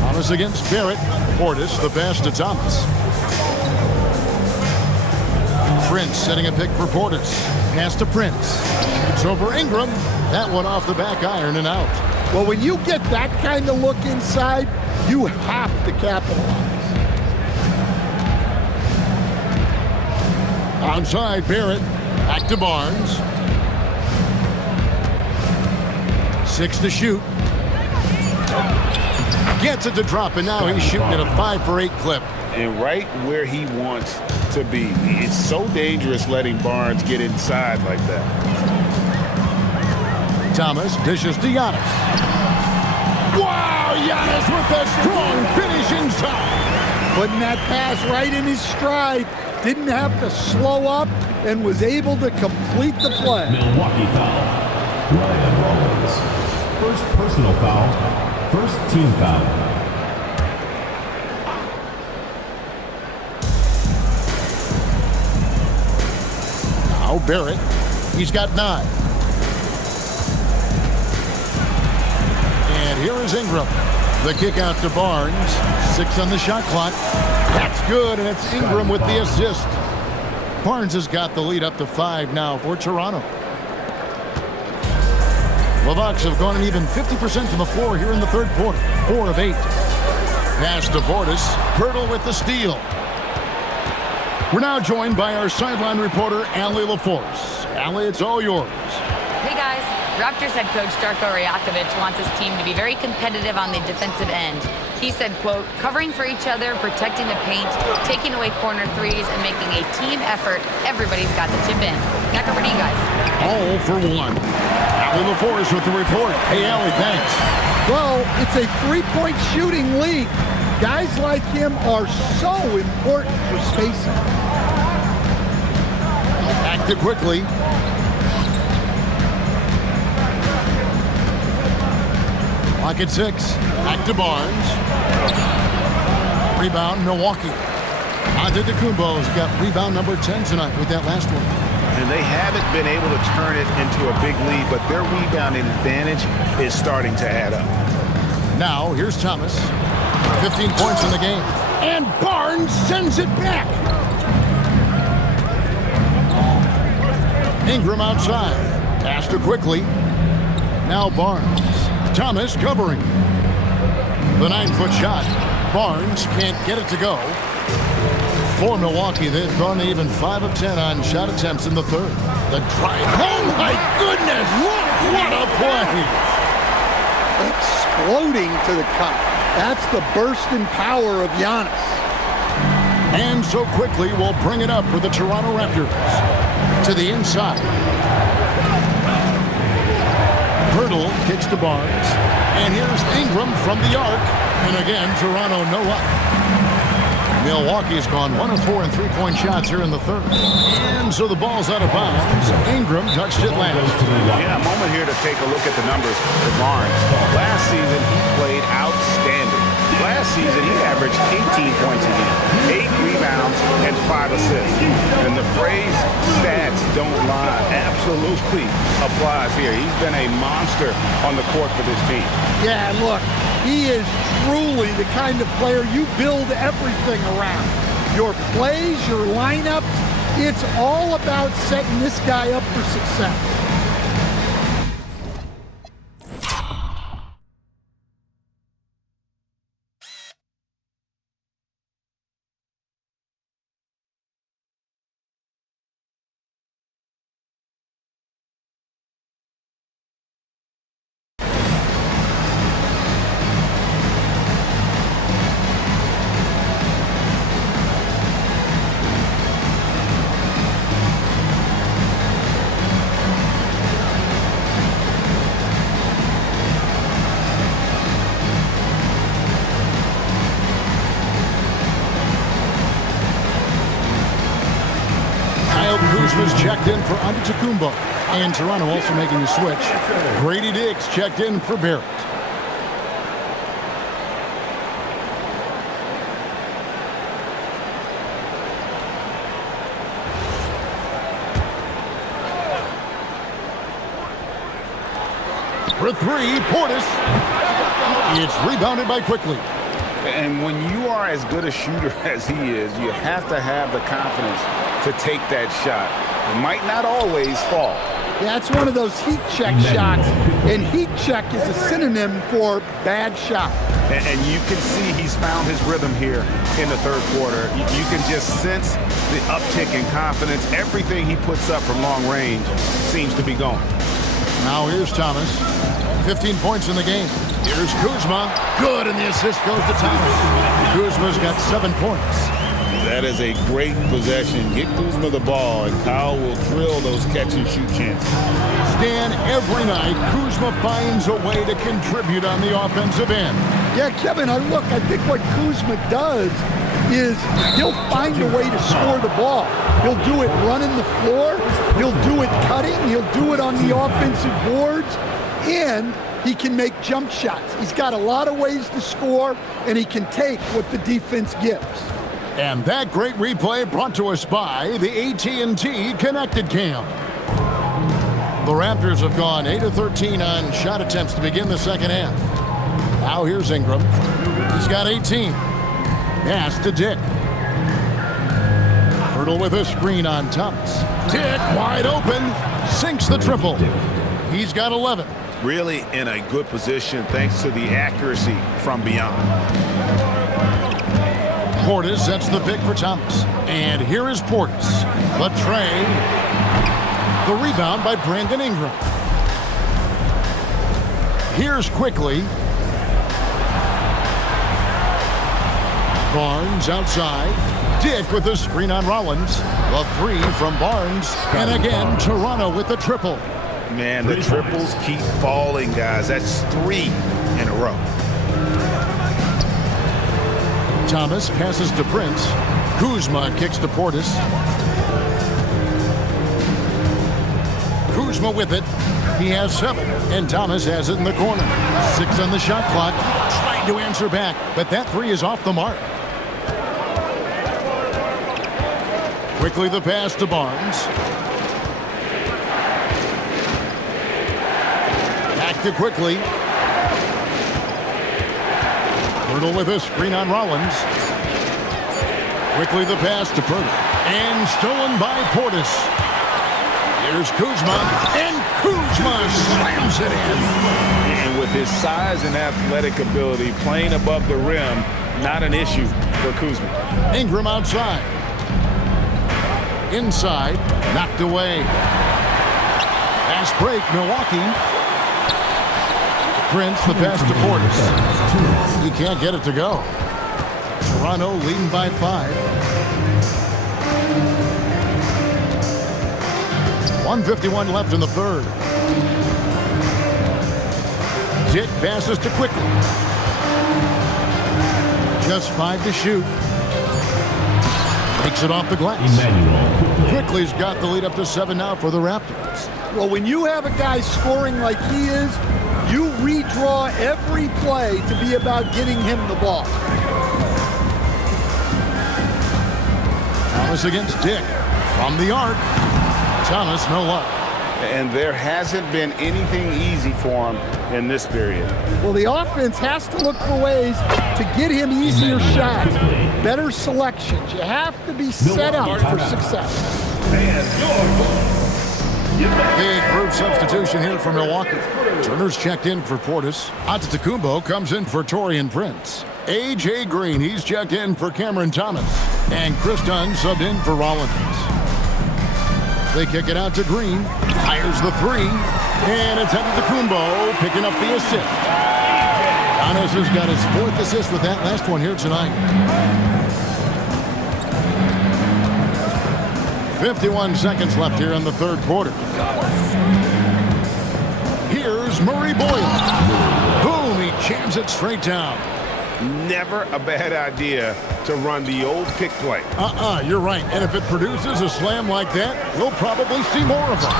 Thomas against Barrett. Portis the pass to Thomas. Prince setting a pick for Portis. Pass to Prince. It's over Ingram. That one off the back iron and out. Well, when you get that kind of look inside, you have to capitalize. Outside, Barrett. Back to Barnes. 6 to shoot. Gets it to drop, and now he's shooting at a 5-for-8 clip. And right where he wants to be. It's so dangerous letting Barnes get inside like that. Thomas dishes to Giannis. Wow, Giannis with a strong finish inside. Putting that pass right in his stride. Didn't have to slow up and was able to complete the play. Milwaukee foul. Ryan Rollins. First personal foul. First team foul. Now Barrett. He's got 9. And here is Ingram. The kick out to Barnes. 6 on the shot clock. That's good, and it's Ingram with the assist. Barnes has got the lead up to 5 now for Toronto. The Bucks have gone an even 50% from the floor here in the third quarter. 4 of 8. Pass to Portis. Hurdle with the steal. We're now joined by our sideline reporter, Allie LaForce. Allie, it's all yours. Hey guys, Raptors head coach Darko Rajakovic wants his team to be very competitive on the defensive end. He said, quote, covering for each other, protecting the paint, taking away corner threes, and making a team effort. Everybody's got to chip in. Back over to you guys. All for one. Allie LaForce with the report. Hey, Allie, thanks. Well, it's a 3-point shooting lead. Guys like him are so important for spacing. Back to quickly. Clock at 6. Back to Barnes. Rebound, Milwaukee. Antetokounmpo's got rebound number 10 tonight with that last one. And they haven't been able to turn it into a big lead, but their rebounding advantage is starting to add up. Now, here's Thomas. 15 points in the game. And Barnes sends it back. Ingram outside. Pass to quickly. Now Barnes. Thomas covering. The 9-foot shot. Barnes can't get it to go. For Milwaukee, they've gone even 5 of 10 on shot attempts in the third. The drive. Oh my goodness! What a play! Exploding to the cup. That's the burst in power of Giannis. And so quickly we'll bring it up for the Toronto Raptors. To the inside. Hurdle kicks to Barnes. And here's Ingram from the arc. And again, Toronto no luck. Milwaukee's gone 1 of 4 in 3-point shots here in the third. And so the ball's out of bounds. Ingram touched it last. Yeah, a moment here to take a look at the numbers for Barnes. Last season, he played outstanding. Last season, he averaged 18 points a game, 8 rebounds, and 5 assists. And the phrase stats don't lie absolutely applies here. He's been a monster on the court for this team. Yeah, look, he is truly the kind of player you build everything around. Your plays, your lineups, it's all about setting this guy up for success. Kuzma's checked in for Antetokounmpo. And Toronto also making a switch. Grady Diggs checked in for Barrett. For three, Portis. It's rebounded by Quickly. And when you are as good a shooter as he is, you have to have the confidence to take that shot. It might not always fall. Yeah, it's one of those heat check shots, and heat check is a synonym for bad shot. And you can see he's found his rhythm here in the third quarter. You can just sense the uptick in confidence. Everything he puts up from long range seems to be going. Now here's Thomas. 15 points in the game. Here's Kuzma. Good, and the assist goes to Thomas. Kuzma's got 7 points. That is a great possession. Get Kuzma the ball, and Kyle will drill those catch-and-shoot chances. Stan, every night, Kuzma finds a way to contribute on the offensive end. Yeah, Kevin, I think what Kuzma does is he'll find a way to score the ball. He'll do it running the floor. He'll do it cutting. He'll do it on the offensive boards. And he can make jump shots. He's got a lot of ways to score, and he can take what the defense gives. And that great replay brought to us by the AT&T Connected Cam. The Raptors have gone 8 of 13 on shot attempts to begin the second half. Now here's Ingram. He's got 18. Pass to Dick. Hurdle with a screen on Thomas. Dick wide open. Sinks the triple. He's got 11. Really in a good position thanks to the accuracy from beyond. Portis sets the pick for Thomas. And here is Portis. The tray. The rebound by Brandon Ingram. Here's Quickly. Barnes outside. Dick with the screen on Rollins. The three from Barnes. And again, Toronto with the triple. Man, the triples keep falling, guys. That's 3 in a row. Thomas passes to Prince. Kuzma kicks to Portis. Kuzma with it. He has 7, and Thomas has it in the corner. 6 on the shot clock. Trying to answer back, but that 3 is off the mark. Quickly the pass to Barnes. Back to Quickly. Hurdle with a screen on Rollins. Quickly the pass to Purtle. And stolen by Portis. Here's Kuzma. And Kuzma slams it in. And with his size and athletic ability, playing above the rim, not an issue for Kuzma. Ingram outside. Inside. Knocked away. Fast break, Milwaukee. Prince, the pass to Portis. He can't get it to go. Toronto leading by 5. 1:51 left in the third. Dick passes to Quickly. Just 5 to shoot. Takes it off the glass. Quickly's got the lead up to 7 now for the Raptors. Well, when you have a guy scoring like he is, you redraw every play to be about getting him the ball. Thomas against Dick. From the arc. Thomas, no luck. And there hasn't been anything easy for him in this period. Well, the offense has to look for ways to get him easier shots, better selections. You have to be set up for success. Big group substitution here for Milwaukee. Turner's checked in for Portis. Antetokounmpo comes in for Taurean Prince. A.J. Green, he's checked in for Cameron Thomas. And Chris Dunn subbed in for Rollins. They kick it out to Green. Fires the 3. And it's Antetokounmpo picking up the assist. Giannis has got his 4th assist with that last one here tonight. 51 seconds left here in the third quarter. Here's Murray Boyle. Boom, he jams it straight down. never a bad idea to run the old pick play. You're right. And if it produces a slam like that, we'll probably see more of them.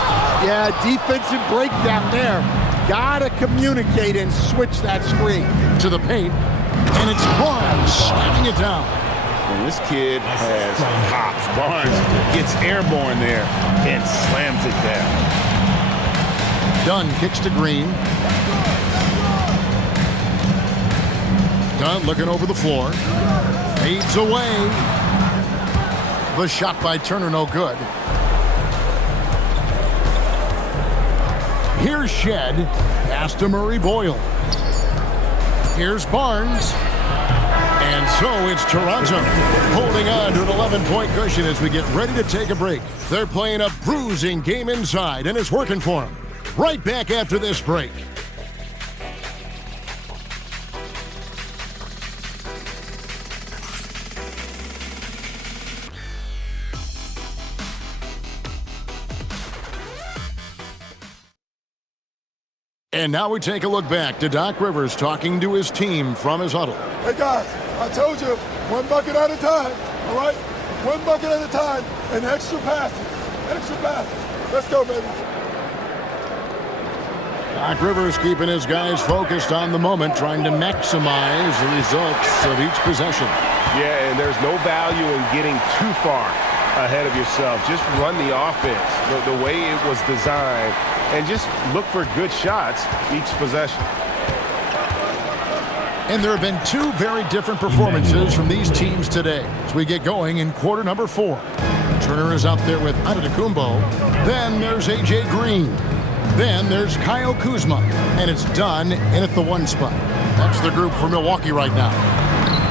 Yeah, defensive breakdown there. Gotta communicate and switch that screen. To the paint, and it's Barnes slamming it down. And this kid has hops. Barnes gets airborne there and slams it down. Dunn kicks to Green. Dunn looking over the floor. Fades away. The shot by Turner, no good. Here's Shed. Pass to Murray Boyle. Here's Barnes. And so it's Toronto holding on to an 11-point cushion as we get ready to take a break. They're playing a bruising game inside, and it's working for them. Right back after this break. And now we take a look back to Doc Rivers talking to his team from his huddle. Hey guys, I told you, one bucket at a time, all right? One bucket at a time and extra passes. Extra passes. Let's go, baby. Doc Rivers keeping his guys focused on the moment, trying to maximize the results of each possession. Yeah, and there's no value in getting too far ahead of yourself. Just run the offense the way it was designed and just look for good shots each possession. And there have been two very different performances from these teams today as we get going in quarter number 4. Turner is out there with Antetokounmpo. Then there's A.J. Green. Then there's Kyle Kuzma. And it's Dunn in at the 1 spot. That's the group for Milwaukee right now.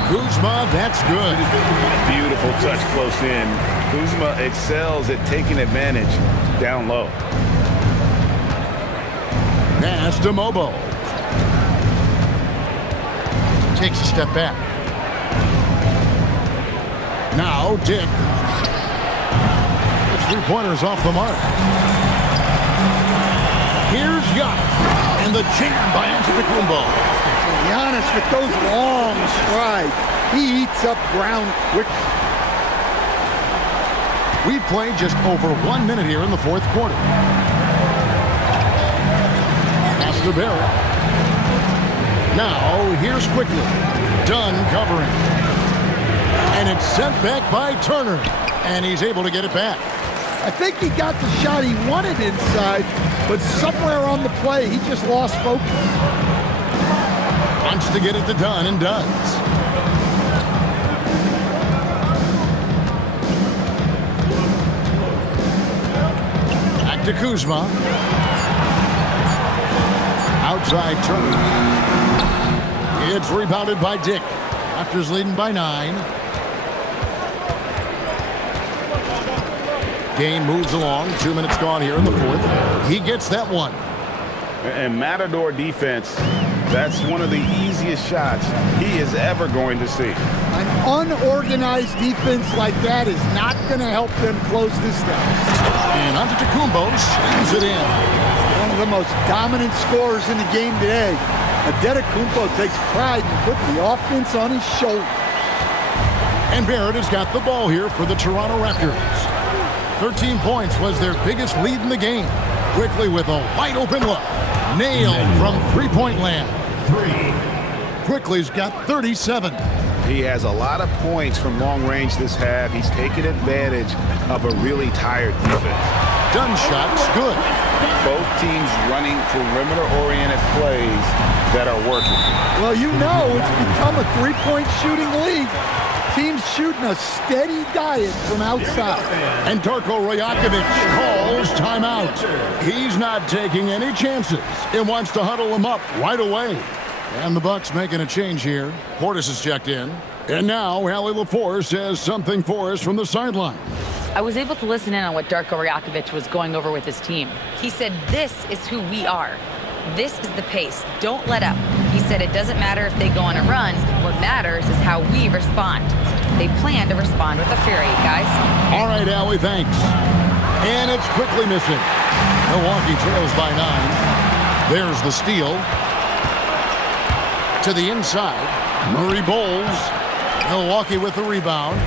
Kuzma, that's good. Beautiful touch close in. Kuzma excels at taking advantage down low. Pass to Mobo. Takes a step back. Now Dick. The three-pointer's off the mark. Here's Giannis. And the jam by Antetokounmpo. Giannis with those long strides. He eats up ground quick. We've played just over 1 minute here in the fourth quarter. Pass to Barrett. Now, here's quickly. Dunn covering. And it's sent back by Turner. And he's able to get it back. I think he got the shot he wanted inside, but somewhere on the play, he just lost focus. Wants to get it to Dunn and does. Back to Kuzma. Outside Turner. It's rebounded by Dick. Raptors leading by 9. Game moves along. 2 minutes gone here in the fourth. He gets that one. And Matador defense, that's one of the easiest shots he is ever going to see. An unorganized defense like that is not going to help them close this down. And Antetokounmpo slams it in. One of the most dominant scorers in the game today. Antetokounmpo takes pride in putting the offense on his shoulders. And Barrett has got the ball here for the Toronto Raptors. 13 points was their biggest lead in the game. Quickly with a wide-open look. Nailed from three-point land. Quickly's got 37. He has a lot of points from long range this half. He's taken advantage of a really tired defense. Dunn shot's good. Both teams running perimeter-oriented plays that are working. Well, you know it's become a three-point shooting league. Teams shooting a steady diet from outside. And Darko Rajakovic calls timeout. He's not taking any chances. He wants to huddle him up right away. And the Bucks making a change here. Portis is checked in. And now Allie LaForce says something for us from the sideline. I was able to listen in on what Darko Rajakovic was going over with his team. He said, this is who we are. This is the pace. Don't let up. He said it doesn't matter if they go on a run. What matters is how we respond. They plan to respond with a fury, guys. All right, Allie, thanks. And it's quickly missing. Milwaukee trails by 9. There's the steal. To the inside. Murray bowls. Milwaukee with the rebound.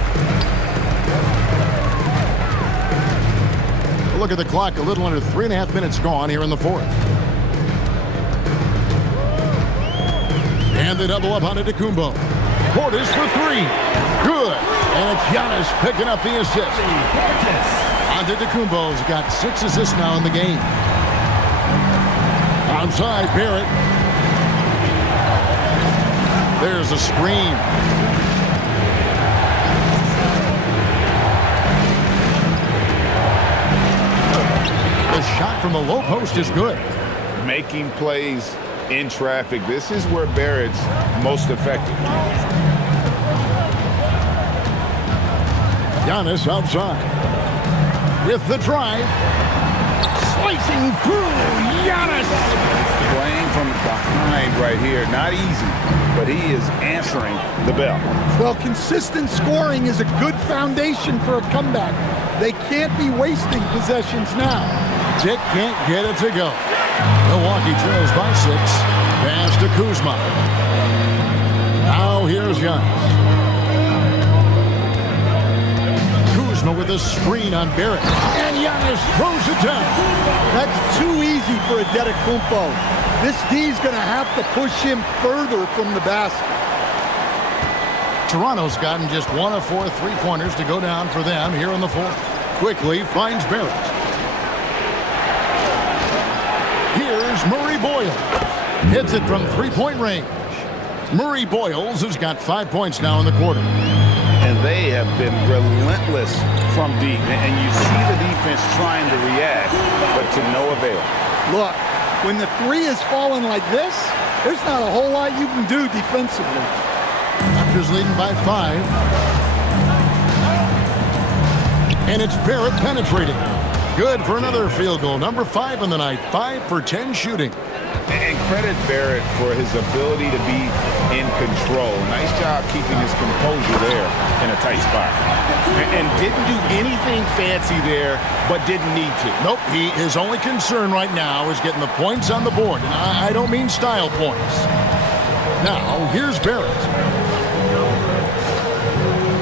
Look at the clock. A little under 3.5 minutes gone here in the fourth. And they double up on Antetokounmpo. Portis for three. Good. And it's Giannis picking up the assist. Antetokounmpo's got 6 assists now in the game. Outside, Barrett. There's a screen. The shot from the low post is good. Making plays in traffic. This is where Barrett's most effective. Giannis outside. With the drive. Slicing through. Giannis. Playing from behind right here. Not easy, but he is answering the bell. Well, consistent scoring is a good foundation for a comeback. They can't be wasting possessions now. Dick can't get it to go. Milwaukee trails by 6. Pass to Kuzma. Now here's Giannis. Kuzma with a screen on Barrett. And Giannis throws it down. That's too easy for Antetokounmpo. This D's going to have to push him further from the basket. Toronto's gotten just 1 of 4 3-pointers to go down for them here in the fourth. Quickly finds Barrett. Here's Murray Boyle. Hits it from 3-point range. Murray Boyles has got 5 points now in the quarter. And they have been relentless from deep. And you see the defense trying to react, but to no avail. Look, when the three is falling like this, there's not a whole lot you can do defensively. Raptors leading by 5. And it's Barrett penetrating. Good for another field goal. Number 5 in the night. 5 for 10 shooting. And credit Barrett for his ability to be in control. Nice job keeping his composure there in a tight spot. And didn't do anything fancy there, but didn't need to. Nope, his only concern right now is getting the points on the board. And I don't mean style points. Now, here's Barrett.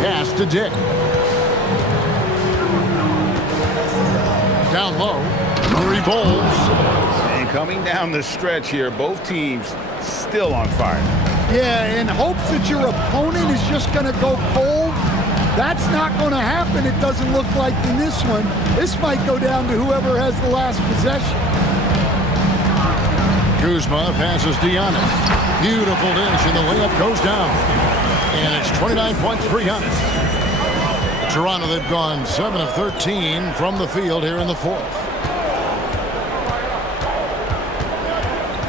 Pass to Dick. Down low, Murray bowls. And coming down the stretch here, both teams still on fire. Yeah, in hopes that your opponent is just going to go cold. That's not going to happen, it doesn't look like in this one. This might go down to whoever has the last possession. Kuzma passes to Giannis. Beautiful dish, and the layup goes down. And it's 29 points for Giannis. Toronto, they've gone 7 of 13 from the field here in the fourth.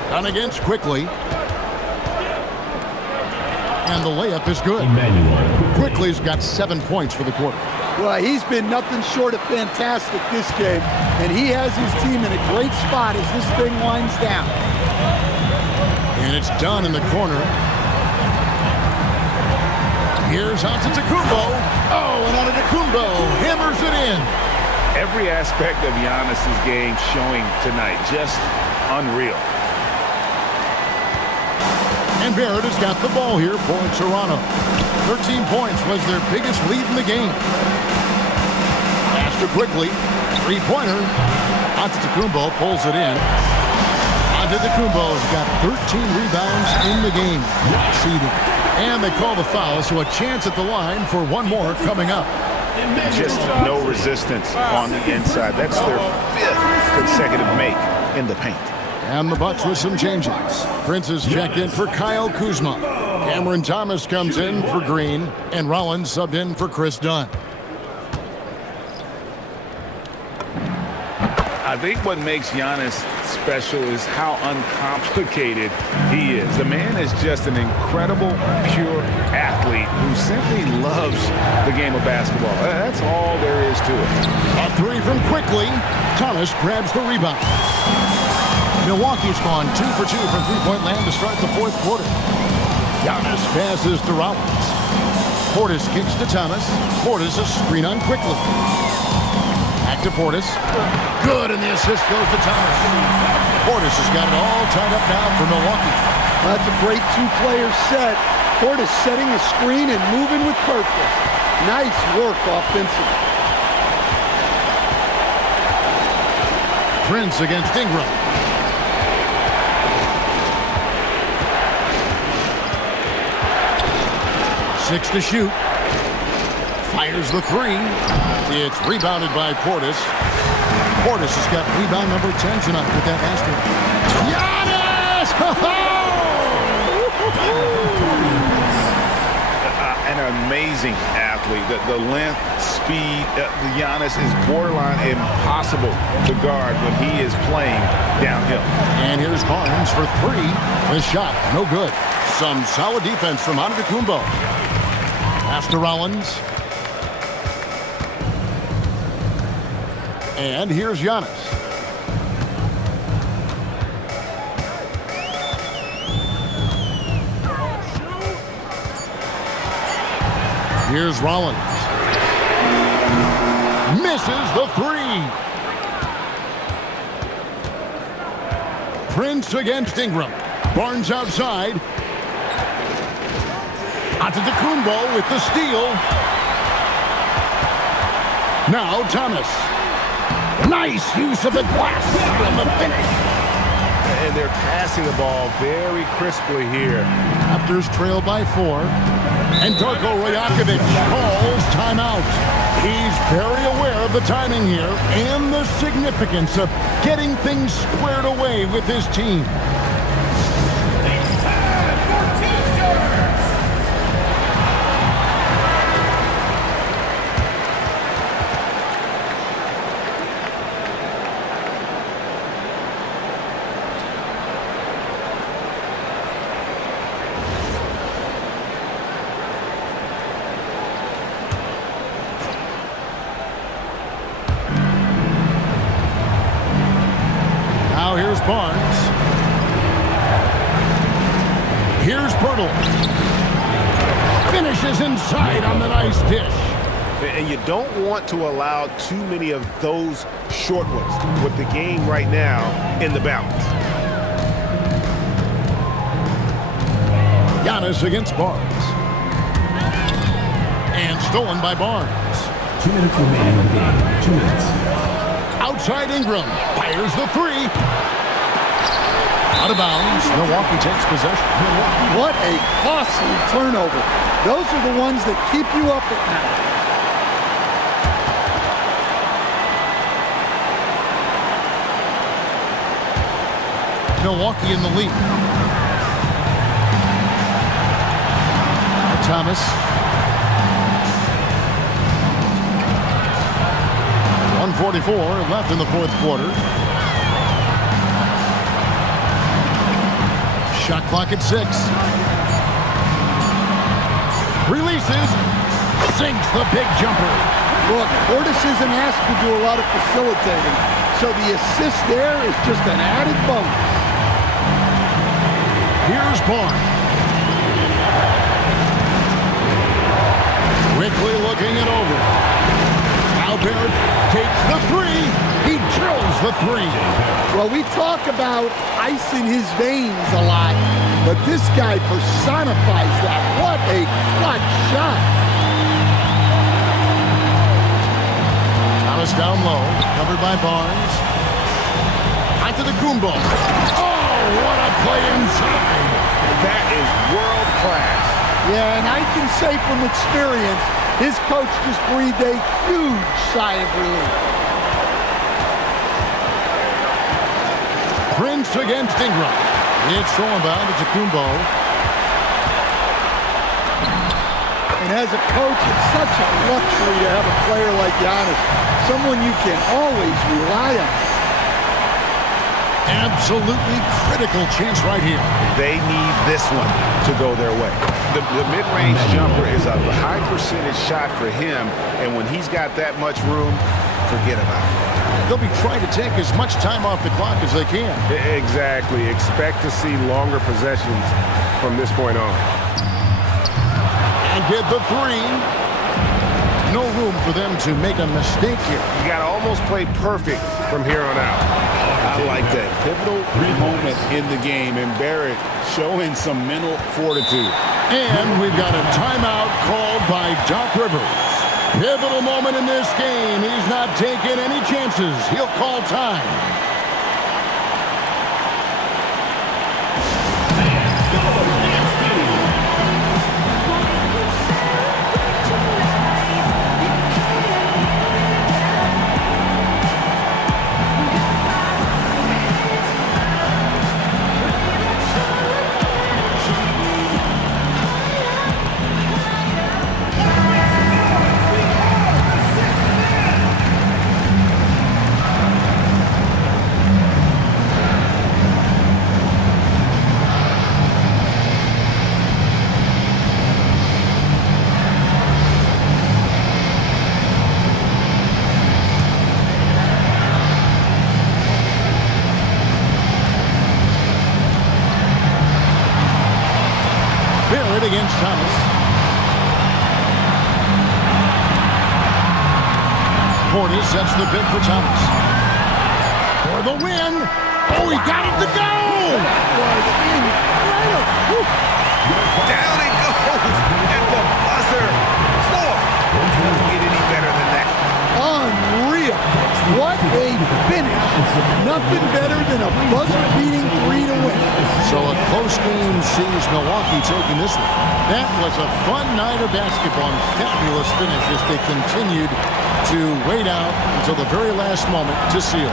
Done against quickly. And the layup is good. Quickly's got 7 points for the quarter. Well, he's been nothing short of fantastic this game, and he has his team in a great spot as this thing winds down. And it's done in the corner. Here's Antetokounmpo. Oh, and Antetokounmpo hammers it in. Every aspect of Giannis's game showing tonight, just unreal. And Barrett has got the ball here for Toronto. 13 points was their biggest lead in the game. Pass to quickly. 3-pointer. Antetokounmpo pulls it in. Antetokounmpo's got 13 rebounds in the game. Exceeding. And they call the foul, so a chance at the line for one more coming up. Just no resistance on the inside. That's their 5th consecutive make in the paint. And the Bucks with some changes. Prince's checked in for Kyle Kuzma. Cameron Thomas comes in for Green, and Rollins subbed in for Chris Dunn. I think what makes Giannis special is how uncomplicated he is. The man is just an incredible, pure athlete who simply loves the game of basketball. That's all there is to it. A 3 from quickly. Thomas grabs the rebound. Milwaukee's gone 2 for 2 from 3-point land to start the fourth quarter. Giannis passes to Rollins. Portis kicks to Thomas. Portis a screen on quickly. Back to Portis. Good, and the assist goes to Thomas. Portis has got it all tied up now for Milwaukee. That's a great two-player set. Portis setting a screen and moving with purpose. Nice work offensively. Prince against Ingram. Six to shoot. Fires the three. It's rebounded by Portis. Portis has got rebound number 10 tonight with that last one. Giannis! An amazing athlete. The length, speed, Giannis is borderline impossible to guard when he is playing downhill. And here's Barnes for three. The shot, no good. Some solid defense from Antetokounmpo. Pass to Rollins. And here's Giannis. Here's Rollins. Misses the three. Prince against Ingram. Barnes outside. Antetokounmpo with the steal. Now Thomas. Nice use of the glass on the finish. And they're passing the ball very crisply here. Raptors trail by 4. And Darko Rajakovic calls timeout. He's very aware of the timing here and the significance of getting things squared away with his team. It's time for T-shirts. Now here's Barnes. Here's Pirtle. Finishes inside on the nice dish. And you don't want to allow too many of those short ones with the game right now in the balance. Giannis against Barnes. And stolen by Barnes. 2 minutes remaining in the game. 2 minutes. Outside Ingram. Fires the three. Out of bounds. Milwaukee takes possession. What a costly turnover. Those are the ones that keep you up at night. Milwaukee in the lead. Thomas. 1:44 left in the fourth quarter. Shot clock at 6. Releases. Sinks the big jumper. Look, Portis isn't asked to do a lot of facilitating, so the assist there is just an added bonus. Here's Barnes. Quickly looking it over. Now Barrett takes the three. He drills the three. Well, we talk about ice in his veins a lot, but this guy personifies that. What a clutch shot. Thomas down low, covered by Barnes. Antetokounmpo. Oh, what a play inside. That is world class. Yeah, and I can say from experience, his coach just breathed a huge sigh of relief. Prince against Ingram. It's thrown by Antetokounmpo. And as a coach, it's such a luxury to have a player like Giannis, someone you can always rely on. Absolutely critical chance right here. They need this one to go their way. The mid-range jumper is a high percentage shot for him, and when he's got that much room, forget about it. They'll be trying to take as much time off the clock as they can. Exactly. Expect to see longer possessions from this point on. And get the three. No room for them to make a mistake here. You got to almost play perfect from here on out. I like that. Pivotal moment in the game, and Barrett showing some mental fortitude. And we've got a timeout called by Doc Rivers. Pivotal moment in this game. He's not taking any chances. He'll call time. Barrett against Thomas. Portis sets the pick for Thomas. For the win. Oh, he got it to go! Down it goes at the buzzer. Doesn't get any better than that. Unreal. What a finish. Nothing better than a buzzer-beating 3 to win. So a close game sees Milwaukee taking this one. That was a fun night of basketball and fabulous finish as they continued to wait out until the very last moment to seal.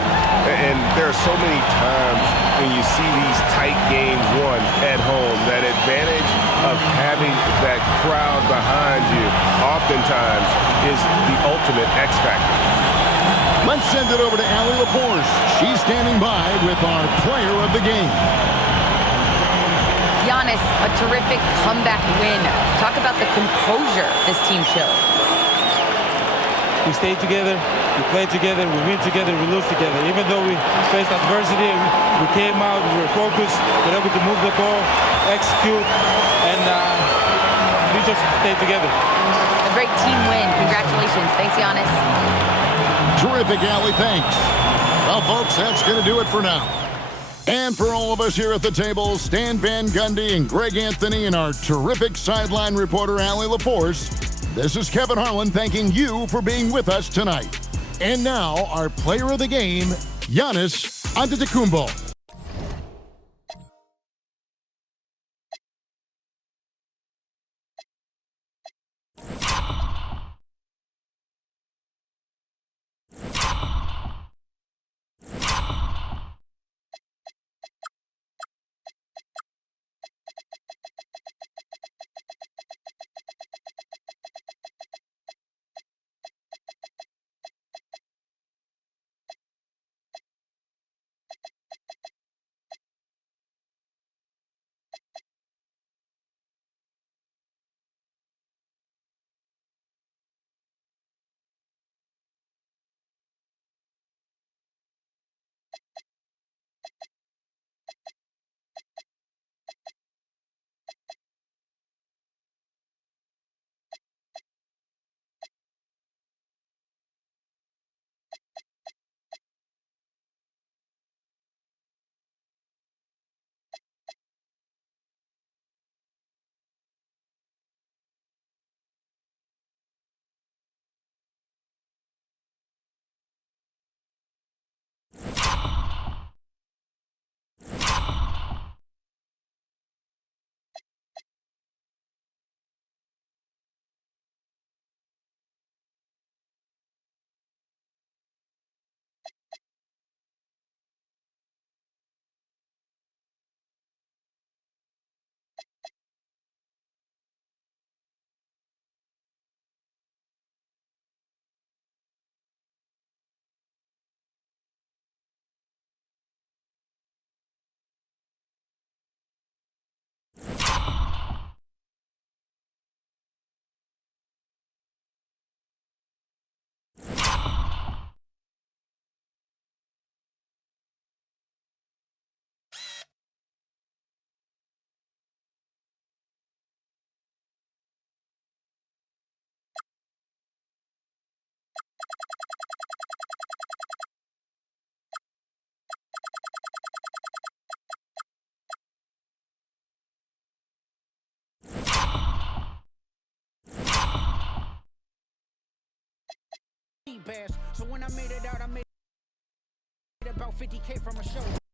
And there are so many times when you see these tight games won at home, that advantage of having that crowd behind you oftentimes is the ultimate X factor. Let's send it over to Allie LaForce. She's standing by with our player of the game. Giannis, a terrific comeback win. Talk about the composure this team showed. We stayed together, we played together, we win together, we lose together. Even though we faced adversity, we came out, we were focused, we were able to move the ball, execute, and we just stayed together. A great team win. Congratulations. Thanks, Giannis. Terrific, Allie. Thanks. Well, folks, that's going to do it for now. And for all of us here at the table, Stan Van Gundy and Greg Anthony and our terrific sideline reporter, Allie LaForce, this is Kevin Harlan thanking you for being with us tonight. And now, our player of the game, Giannis Antetokounmpo. bands. So when I made it out, I made about 50K from a show.